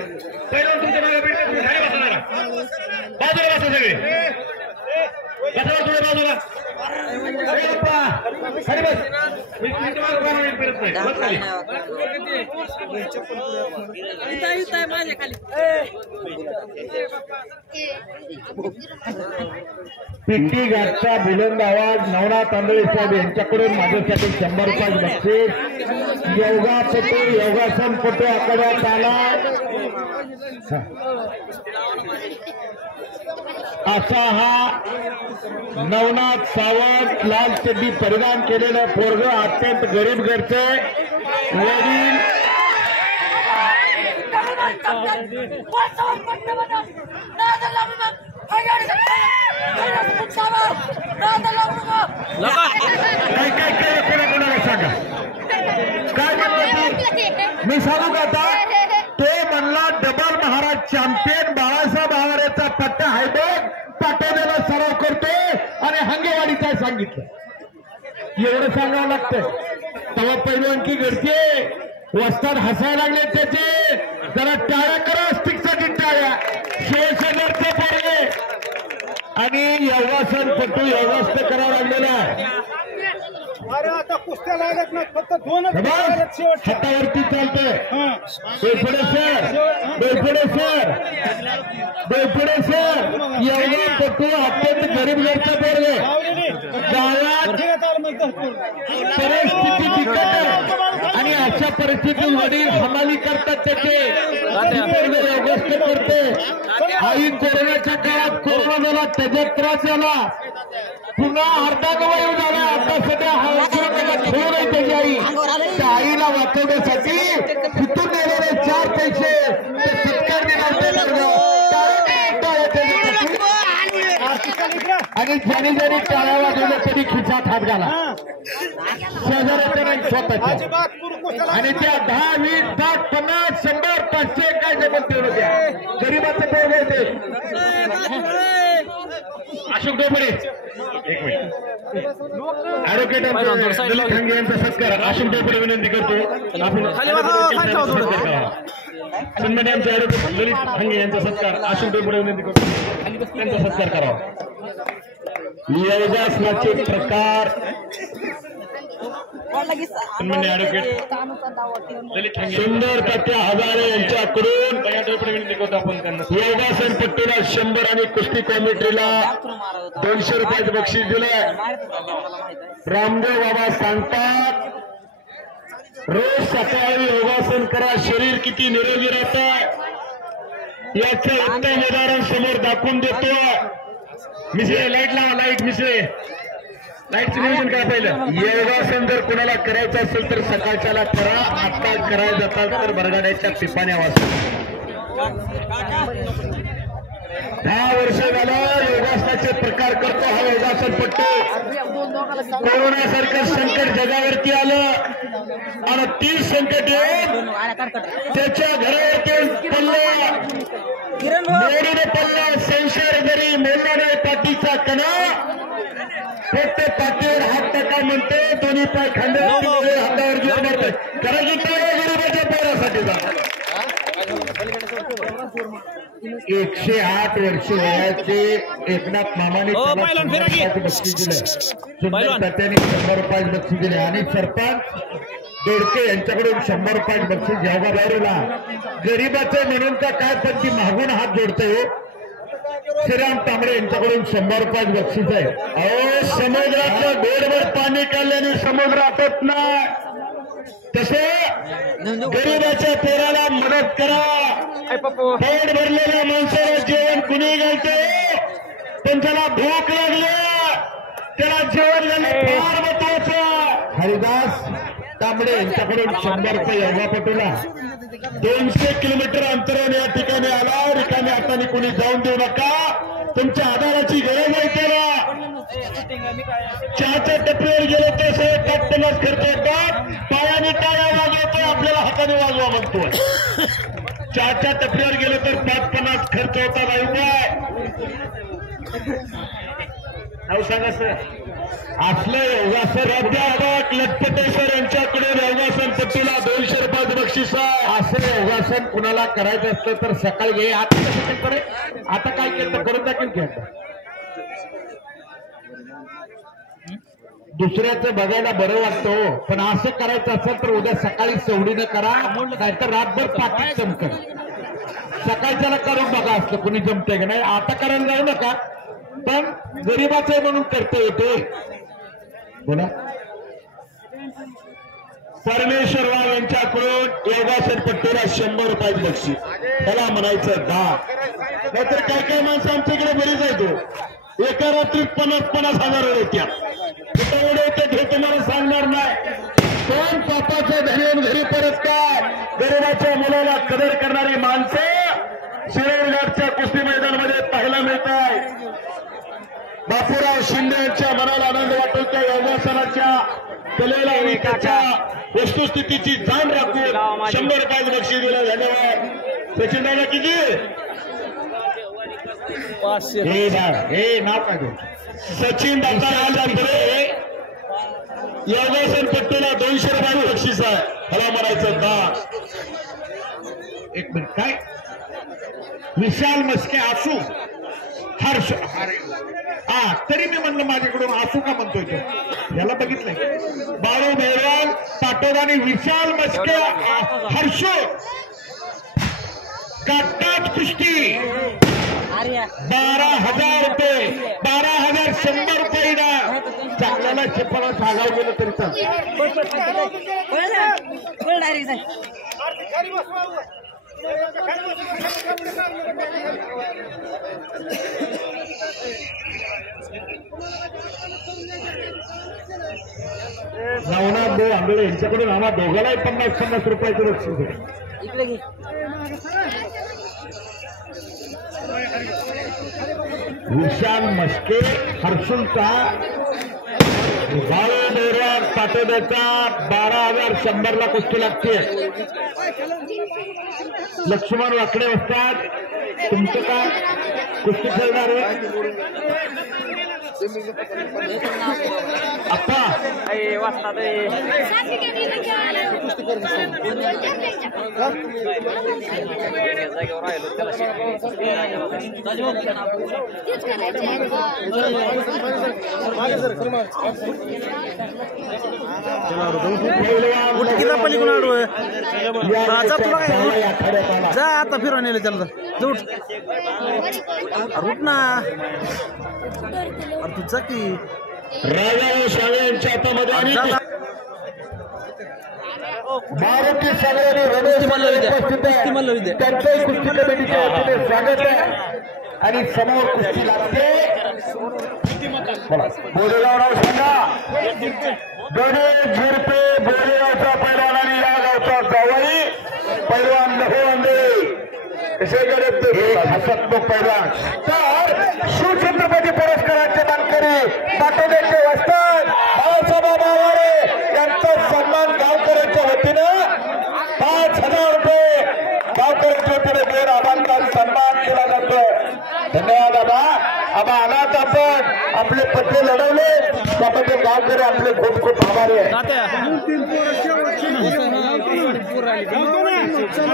पहिलं तुमच्या मागे भेटले तुम्ही खाली बसणार बाजूला बसा सगळे बसा थोडं बाजूला बाप्पा खाली बस मी तुमच्या मागे फिरत नाही बस खाली माझ्या खाली पिंटी घाटचा बुलंद आवाज नवनाथ तांदळे साहेब यांच्याकडून माझ्यासाठी 100 रुपये बक्षीस योगापटू योगासनपटू आखाड्यात आला असा हा नवनाथ सावंत लाल चड्डी परिधान केलेलं पोरग अत्यंत गरीब घरचे वडील काय कोणाला सांगा काय म्हणलं मी सांगू का आता तो म्हणला डबल महाराज चॅम्पियन बाळासाहेब आवारेचा पट्टा आहे बघ पाटोद्याला सराव करतोय आणि हंगेवाडीचा सांगितलं एवढं सांगावं लागतं तेव्हा पैलवानकी घडते वस्ताद हसायला लागले त्याचे जरा टाळ्या करा स्टिकसाठी टाळ्या शिवसेनेचे पाडले आणि योगासनपटू योगासन करावं लागलेला आहे. अरे आता कुस्त्या लागत नाही फक्त 2च हातावरती चालतंय बेफडे सर योगापटू अत्यंत गरीब घरचा पोरगे गावात परिस्थिती बिकट आहे आणि अशा परिस्थितीत वडील हमाली करतात त्याचे योगस्त करते आई कोरोनाच्या काळात कोरोना झाला त्याच्यात त्रास झाला पुन्हा अर्धांगवायू झाला आता सध्या खेळ आहे त्याची आई त्या आईला वाचवण्यासाठी तिथून नेलेले 4 पैसे सत्कार आणि ज्याने ज्याने टाळ्या वाजवल्या तरी खिचात हात घाला शेजाऱ्याच्या नाही स्वतःच्या आणि त्या 10, 20, 10, 50, 100, 500 काय जमत तेवढं द्या गरीबाचं पोर होते. अशोक डोबरे एक मिनिट ॲडव्होकेट दलित हंगे यांचा सत्कार अशोक डोबरे विनंती करतो आपण सन्मान्य आमचे ॲडव्होकेट दलित हंगे यांचा सत्कार अशोक डोबरे विनंती करतो त्यांचा सत्कार करावा. योगासनाचे प्रकार सन्मान्य ॲडव्होकेट दलित हंगे सुंदर तात्या हजारे यांच्याकडून विनंती करतो आपण त्यांना योगासन पट्टीला 100 आणि कुस्ती कॉमेट्रीला 200 रुपयाचं बक्षीस दिलंय. रामदेव बाबा सांगतात रोज सकाळी योगासन करा शरीर किती निरोगी राहतं याचं उत्तम उदाहरण समोर दाखवून देतो. मिसळे लाईट लावा लाईट मिसळे लाईटचं नियोजन करा पहिलं. योगासन जर कोणाला करायचं असेल तर सकाळच्याला करा आता करायला जातात तर बरगाड्याच्या पिपाण्या वाजतात. 10 वर्ष झालं योगासनाचे प्रकार करतो हा योगासनपट्टू. कोरोनासारखं संकट जगावरती आलं आणि 30 संकट येऊन त्याच्या घरावरती पडला मोडीने पडला संशय जरी मोडणारे पाठीचा कणा फक्त पाठीवर हात टाका म्हणते दोन्ही पाय खांद्यावर हातावर जोर मारते कारण की तो गरीबाच्या पोरासाठी 108 वर्ष वयाचे एकनाथ मामाने हो, पहिलवान फिरा की. बक्षीस दिले. सुंदर पहिलवान. तात्याने 100 रुपये बक्षीस दिले आणि सरपंच दोडके यांच्याकडून 100 रुपये बक्षीस जेव्हा बाहेरला गरीबाचे म्हणून का काय पण ती मागून हात जोडते श्रीराम तांबडे यांच्याकडून 100 रुपये बक्षीस आहे. अहो समुद्रातलं गोडभर पाणी काढल्याने समुद्र आटत नाही तसे गरीबाच्या पोराला मदत करा. पोट भरलेल्या माणसाला जेवण कुणी घालते पण ज्याला भूक लागली त्याला जेवण घालणे फार महत्वाचं. हरिदास तांबडे यांच्याकडून 100 रुपये योगापटूला 200 किलोमीटर अंतराने या ठिकाणी आला. रिकामी हाताने कोणी जाऊन देऊ नका. तुमच्या आधाराची गरज आहे त्याला. चहाच्या टपरीवर गेले तर 150 खर्च होतात. पायाने टाळ्या वाजवतोय आपल्याला हाताने वाजवा म्हणतोय. चहाच्या टपरीवर गेले तर 50 खर्च होतात. नाव सांगा सर. असलं योगासन अध्यापक लटपटेश्वर यांच्याकडून योगासन पट्टीला 200 रुपये बक्षीस आहे. असं योगासन कुणाला करायचं असतं तर सकाळी घे. आता कसं करे आता काय केलं तर करून टाकेल की आता दुसऱ्याचं बघायला बरं वाटतं. पण असं करायचं असेल तर उद्या सकाळी सवडीनं करा नाहीतर रातभर पाठी चमकन. सकाळच्याला करून बघा असलं कुणी जमतंय का नाही. आता करायला जाऊ नका पण गरीबाचं आहे म्हणून करता येते. बोला. परमेश्वर राव यांच्याकडून योगासन पट्टीला 100 रुपये बक्षीस. त्याला म्हणायचं 10. नाहीतर काय काय माणसं आमच्याकडे बरीच आहे तो एका रात्रीत 50,000 येत्या. एवढे ते तुम्हाला सांगणार नाही. कोण पापाचं धनी घरी परत काय गरीबाच्या मुलाला कदर करणारी माणसं शिरोडघाटच्या कुस्ती मैदानामध्ये पाहायला मिळत आहे. बापूराव शिंदे यांच्या मनाला आनंद वाटतो त्या योगासनाच्या कलेला आणि त्याच्या वस्तुस्थितीची जाण राखून 100 रुपये बक्षीस दिलं. धन्यवाद. सचिन दादा किती हे नाव काय सचिन दादा राजापुरे योगासन पट्टीला 200 रुपये बक्षीस आहे. मला म्हणायचं 10. एक मिनिट काय विशाल मस्के आसू हर्ष तरी मी म्हणलं माझ्याकडून आसू का म्हणतोय तो याला बघितलंय. बाळू मेहवाल पाटोदा आणि विशाल मस्के हर्षो काटात कुस्ती 12,000 रुपये 12,100 रुपये चांगल्याला चप्पला सागाव गेलं तरी नवनाथ भाऊ आंबळे यांच्याकडून आम्हा दोघांनाही 50 रुपयाचं बक्षीस आहे. विशाल मस्के हर्षुलचा बाळू मेहवाल पाटोद्याचा 12,100 ला कुस्ती लागते. लक्ष्मण वाकडे असतात. तुमचं काय कुस्ती खेळणार आप्पा उठकीचा पलीकडून आडू जा तुला काय जा आता फिरवून नेले त्याला उठ उठ ना अरे तू जा की. राजाराव सावे यांच्या हातामध्ये आणि मारुती सागराने रमेश त्यांच्याही कुस्ती कमिटीच्या वतीने स्वागत आहे. आणि समोर कुस्ती लागते बोलेगावराव सांगा गणेश झिरपे बोलेगावचा पैलवान आणि या गावचा जावई पैलवान लहो आंधळे कसे गडे हसतमुख पैलवान. तर शिवछत्रपती पुरस्काराचे मानकरी पाटोद्याचे वस्ताद बाळासाहेब आवारे यांचा सन्मान गावकऱ्यांच्या वतीनं 5,000 रुपये गावकऱ्यांच्या वतीने देऊन आबांचा सन्मान केला जातो. धन्यवाद आबा. आबा अनाथ आपण आपले पत्ते लढवले त्याबद्दल गावकरी आपले खूप खूप आभारी आहे.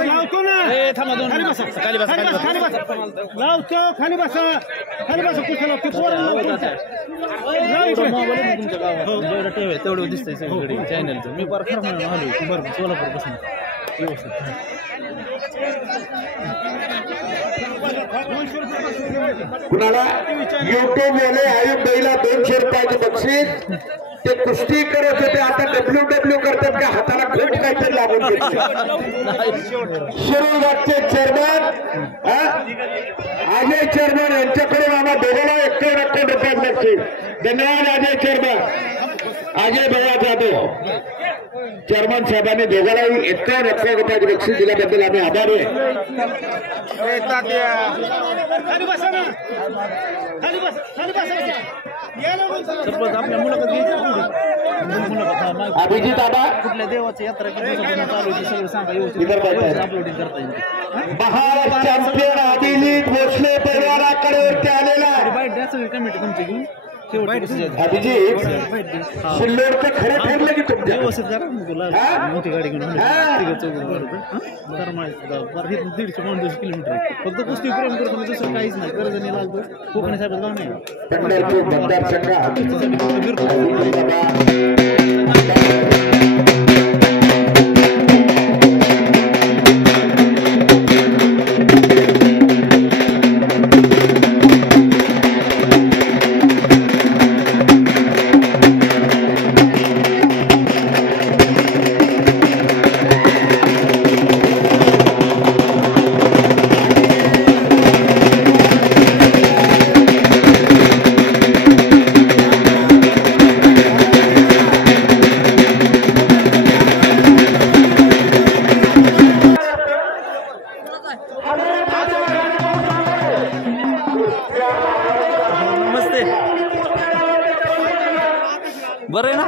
लावतो ना खाली बसा खाली बसा खाली बसा लावतो खाली बसा कुठे ते तुमच्या गावात जेवढं टीव्ही आहे तेवढं दिसतंय सगळीकडे चॅनलचं. मी बरं खरं म्हणून आलो बरं सोलापूर पासून व्यवस्थित. कुणाला युट्यूब वाले आयुब बाईला 200 रुपयाचे बक्षीस. ते कुस्ती करत होते आता डब्ल्यू करतात का हाताला खूप काहीतरी लागून शिरूरचे चेअरमॅन अजय चेअरमॅन यांच्याकडून आम्हा दोघांना 51 रुपयात बक्षीस. धन्यवाद अजय चेअरमॅन. अजय भैया जाधव चेअरमॅन साहेबांनी दोघांनाही 51 रुपयाचे बक्षीस दिल्याबद्दल आम्ही आभारी आहे. खाली बसा ना खाली बसा सरपंच आपल्या मुलाखत घ्यायची अभिजित आबा कुठल्या देवाची यात्रा किती चालू आहे सगळं सांगा व्यवस्थित अपलोडिंग करता येईल. महाराष्ट्र चॅम्पियन अभिजित भोसले परिवाराकडे आलेला बाईट द्या सगळी कमिटी तुमची घेऊन अभिजित सिल्लोडचं खरं ठरलं की तुमच्या व्यवस्थित करा मोठी गाडी घेऊन 150 किलोमीटर फक्त कुस्ती प्रेम करतो दुसरं काहीच नाही. गरज नाही लागतो कोकणी साहेब गाव नाही पंढरपूर मतदारसंघात बरं आहे ना.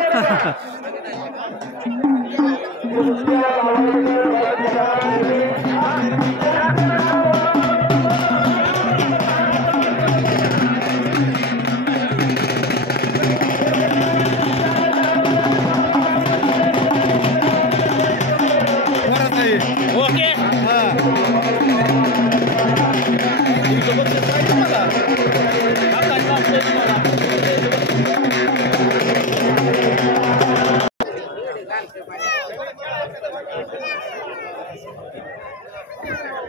ओके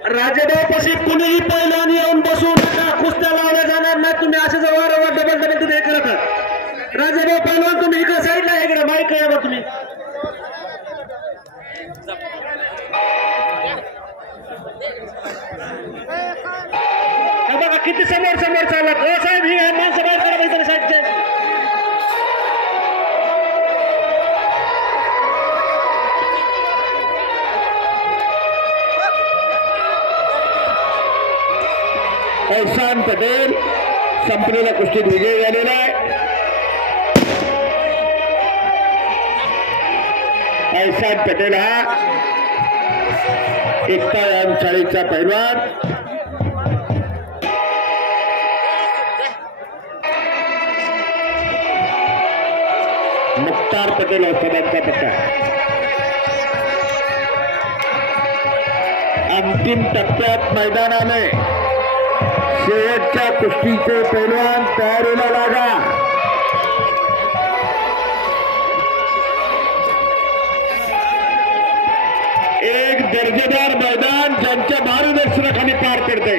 राजेभाऊपाशी कुणीही पैलवान येऊन बसू नका. कुस्त्या लावल्या जाणार नाही. तुम्ही असे जर वारंवार डबल तिथे करत आहात. राजेभाऊ पैलवान तुम्ही इकडे साईडला इकडे माईक आहे बा तुम्ही. बघा किती समोर चालत. हो साहेब ही माणसं बाहेर करा इतर साईडचे. ऐशान पटेल संपलेल्या कुस्तीत विजयी झालेला आहे. ऐशान पटेल हा 41 पैलवान. मुख्तार पटेल औषधांचा पट्टा. अंतिम टप्प्यात मैदानाने शेवटच्या कुस्तीचे पैलवान तयारीला लागा. एक दर्जेदार मैदान ज्यांच्या मार्गदर्शनाखाली पार पडते.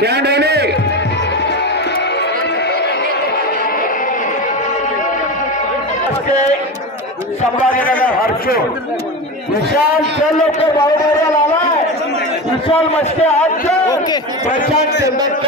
त्यामुळे संभाजीनगर हर्षो विशाल लोक बाळूमार्याला आलाय. विशाल मस्के आज प्रशांत तेंडुलकर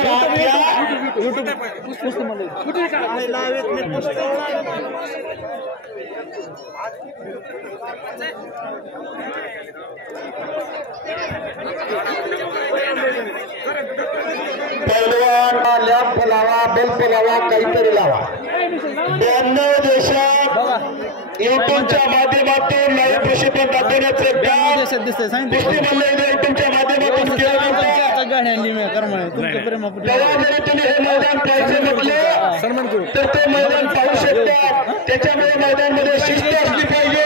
पैलवान लॅम्प लावा, बल्ब लावा, काहीतरी लावा. 92 देशात युट्यूबच्या माध्यमातून लाईव्ह प्रक्षेपण दाखवण्याचे देशात दिसतंय सांगितलं कुस्ती मल्ल तुमच्या माध्यमातून केलं जातं. गाडी आणली मी करमाळे तुमच्या प्रेमापुढे तेव्हा जरी तुम्ही हे मैदान पाहायचं म्हटलं सन्मान करू तर ते मैदान पाहू शकता. त्याच्यामुळे मैदानमध्ये शिस्त असली पाहिजे.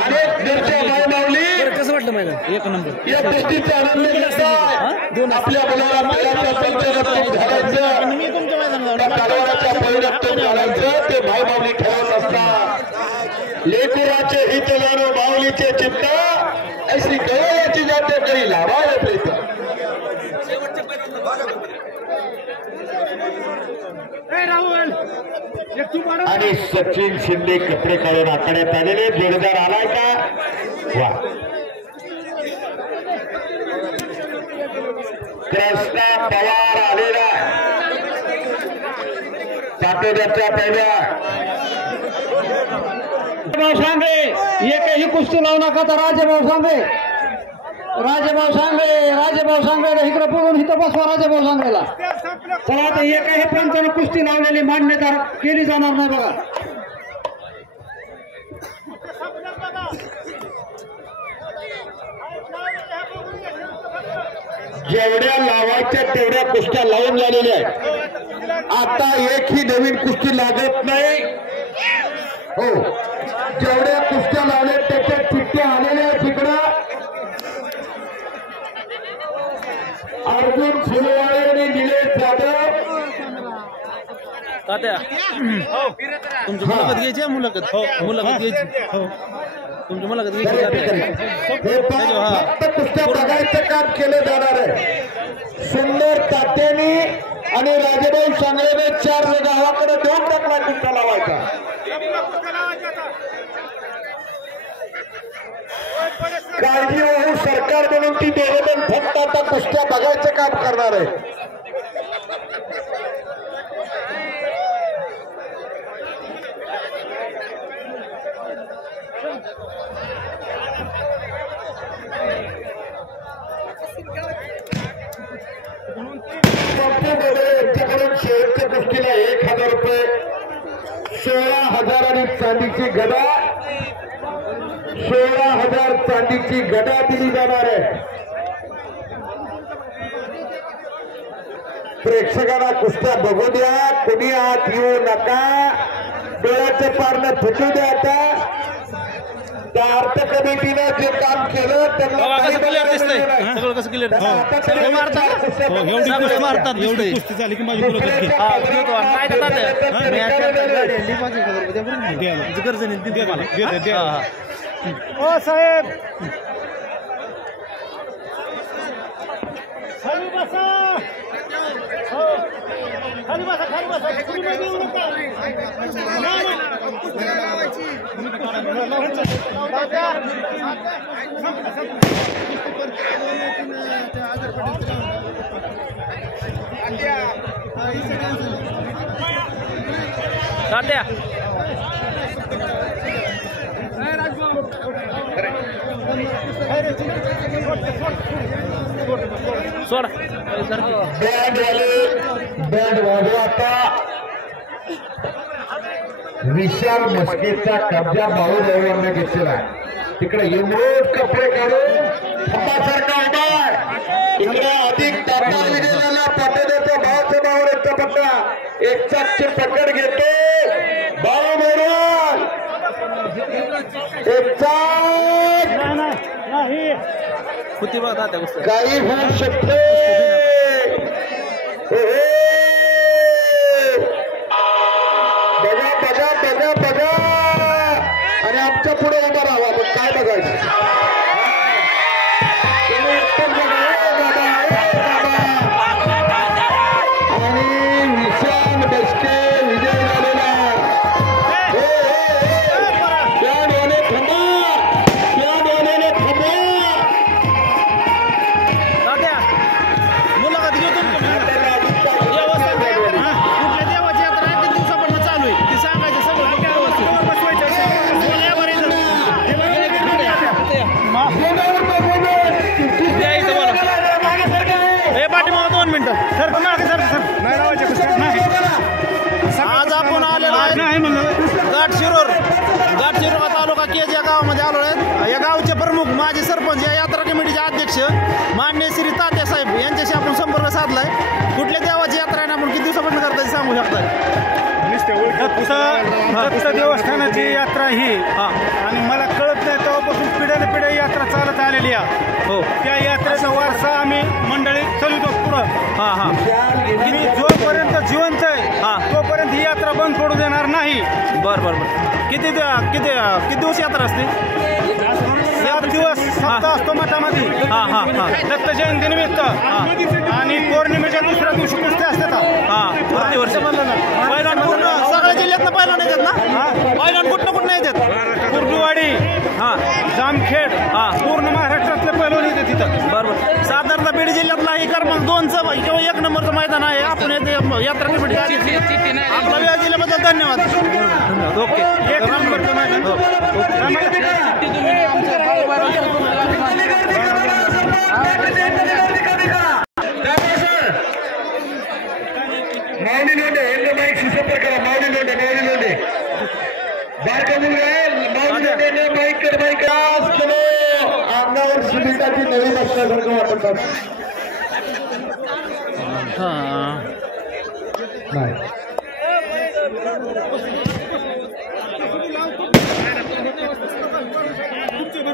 अनेक घरच्या माय माऊली कसं वाटलं मैदान एक नंबर या कुस्तीचा आनंद घेतात. आपल्या मुलाला बैलाच्या पंचरत्न घालायचं, मी तुमच्या मैदानात त्या तलवाराच्या परिरत्न घालायचं ते भाई माऊली ठरवत असतात. लेकुराचे हित जाणो माऊलीचे चित्त ऐसी गवयाची जाते करी लाभावे प्रीत. आणि सचिन शिंदे कपडे काढून आखाड्यात आलेले जोडदार आलाय का वा. कृष्णा पवार आलेला पाटोद्याच्या पहिल्या सांगे एकही कुस्ती लावू नका तर राजेभाऊ सांगे राजेभाऊ सांगे इकडे पळून इथं बसवा राजेभाऊ सांगेला. चला आता एकही पंचानं कुस्ती लावलेली मान्यता केली जाणार नाही बघा. जेवढ्या लावायच्या तेवढ्या कुस्त्या लावून झालेल्या आहेत. आता एकही नवीन कुस्ती लागत नाही. हो, जेवढ्या कुस्त्या लावल्या त्याच्या चिठ्ठ्या आलेल्या आहेत. तिकडं अर्जुन फुलवाळे आणि निलेश जाधव तात्या तुमची मुलाखत घ्यायची मुलाखत मुलाखत घ्यायची हो तुमची मुलाखत घ्यायची. हे फक्त कुस्त्या बघायचं काम केलं जाणार आहे. सुंदर तात्यानी आणि राजेभाऊ सांगलेने 4 गावाकडे 2 टाकला कुस्त्या लावायचा. काळजी होऊ सरकार म्हणून ती दोघं फक्त आता कुस्त्या बघायचं काम करणार आहे. यांच्याकडून शेवटच्या कुस्तीला 1000 रुपये, 16,000 आणि चांदीची गदा, 16,000 चांदीची गदा दिली जाणार आहे. प्रेक्षकांना कुस्त्या बघू द्या, कुणी आत येऊ नका, डोळ्याचं पारणं फुटू द्या. आता त्या अर्थ कमिटीनं जे काम केलं त्यांना कसं क्लिअर दिसतंय सगळं कसं क्लिअर एवढी मारतात एवढी कुस्ती झाली की माझी मुलाखत घे. ओ साहेब खाली बसा, खाली बसा, खाली बसा. तुम्ही मध्ये येऊ नका. तात्या सोड बँड वाजवा. आता विशाल मस्केचा कब्जा भाऊ ड्रायव्हरने घेतलेला आहे. तिकडे इमरोज कपडे काढून फटासारखा उभा आहे. इकडे अधिक तापमान विजयाला पाठवण्याचा भावाचा भाव रस्ता पट्टा एक चाकची पकड घेतो. भाऊ मोडून एक चाक कुस्ती बघा तात्या कुस्ती काही होऊ शकते. बघा बघा बघा बघा आणि आमच्या पुढे उभा राहावा. मग काय बघायचं. आणि विशाल बसके विजय झालेला. त्या डोने थांबा, त्या डोने थांबा. तात्या मुलाखत घेऊ तुमच्या कुठल्या देवाची यात्रा आहे 3 दिवसापासून चालू आहे ती सांगायचं सगळं हे पाठीमागं 2 मिनिटं आज आपण आलेलो आहे घाटशिरोर तालुका केज या गावामध्ये आलो आहे. या गावचे प्रमुख माजी सरपंच अध्यक्ष मान्य श्री तात्यासाहेब यांच्याशी आपण संपर्क साधलाय. कुठल्या देवाची यात्रा आहे ना आपण किती दिवसापासून करताय सांगू शकताय? दत्त देवस्थानाची यात्रा ही आणि मला कळत नाही तेव्हापासून पिढ्याने पिढ्या यात्रा चालत आलेली आहे. हो, त्या यात्रेचा वारसा आम्ही मंडळी चालवतो पुढं. हां हां मी जोपर्यंत जिवंत आहे तोपर्यंत ही यात्रा बंद पडू देणार नाही. बरं बरं बरं. किती दिवस यात्रा असते? 7 दिवस सप्ताह असतो मठामध्ये. हां हां हां दत्त जयंतीनिमित्त आणि पौर्णिमेच्या दुसऱ्या दिवशी कुस्त्या असतात. हां प्रतिवर्ष पहिला पूर्ण सगळ्या जिल्ह्यातनं पहिला नाही येतात ना? पहिला कुठनं येतात? कुर्डुवाडी, जामखेड, पूर्ण महाराष्ट्रातले पैलवान येते तिथं. बरोबर. साधारणतः बीड जिल्ह्यातला हे क्रमांक 2चं किंवा 1 नंबरचं मैदान आहे. आपण येथे यात्रा कमिटी आपला वेळ दिल्याबद्दल धन्यवाद. ओके. 1 नंबरचं मैदान. माऊली लोंढे यांना माईक सुसंपर्क करा. माऊली लोंढे बारका मुलगा आहे. माऊली लोंढे माईक अंगावर सुनीताची नवीन असल्यासारखं वाटत नाही.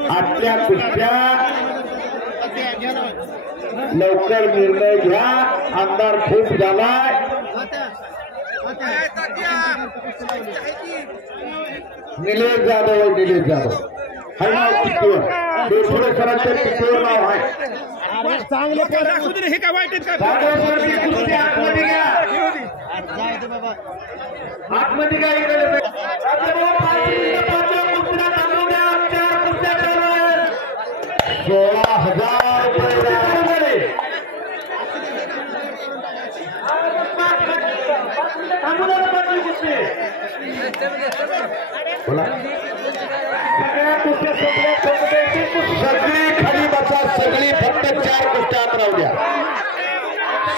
आपल्या कुस्त्या लवकर निर्णय घ्या. अंधार खूप झालाय. निलेश जाधव हा नाव चित्तूर देशमुख सरांच्या चित्तूर नाव आहे. चांगलं हे काय वाईट आहेत का? आतमध्ये घ्या. आतमध्ये घ्या. इकडे 16,000 रुपये. बोला. सगळी खाली बसा. सगळी फक्त 4 कुस्त्या आत राहू द्या.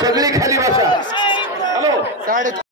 सगळी खाली बसा. हॅलो.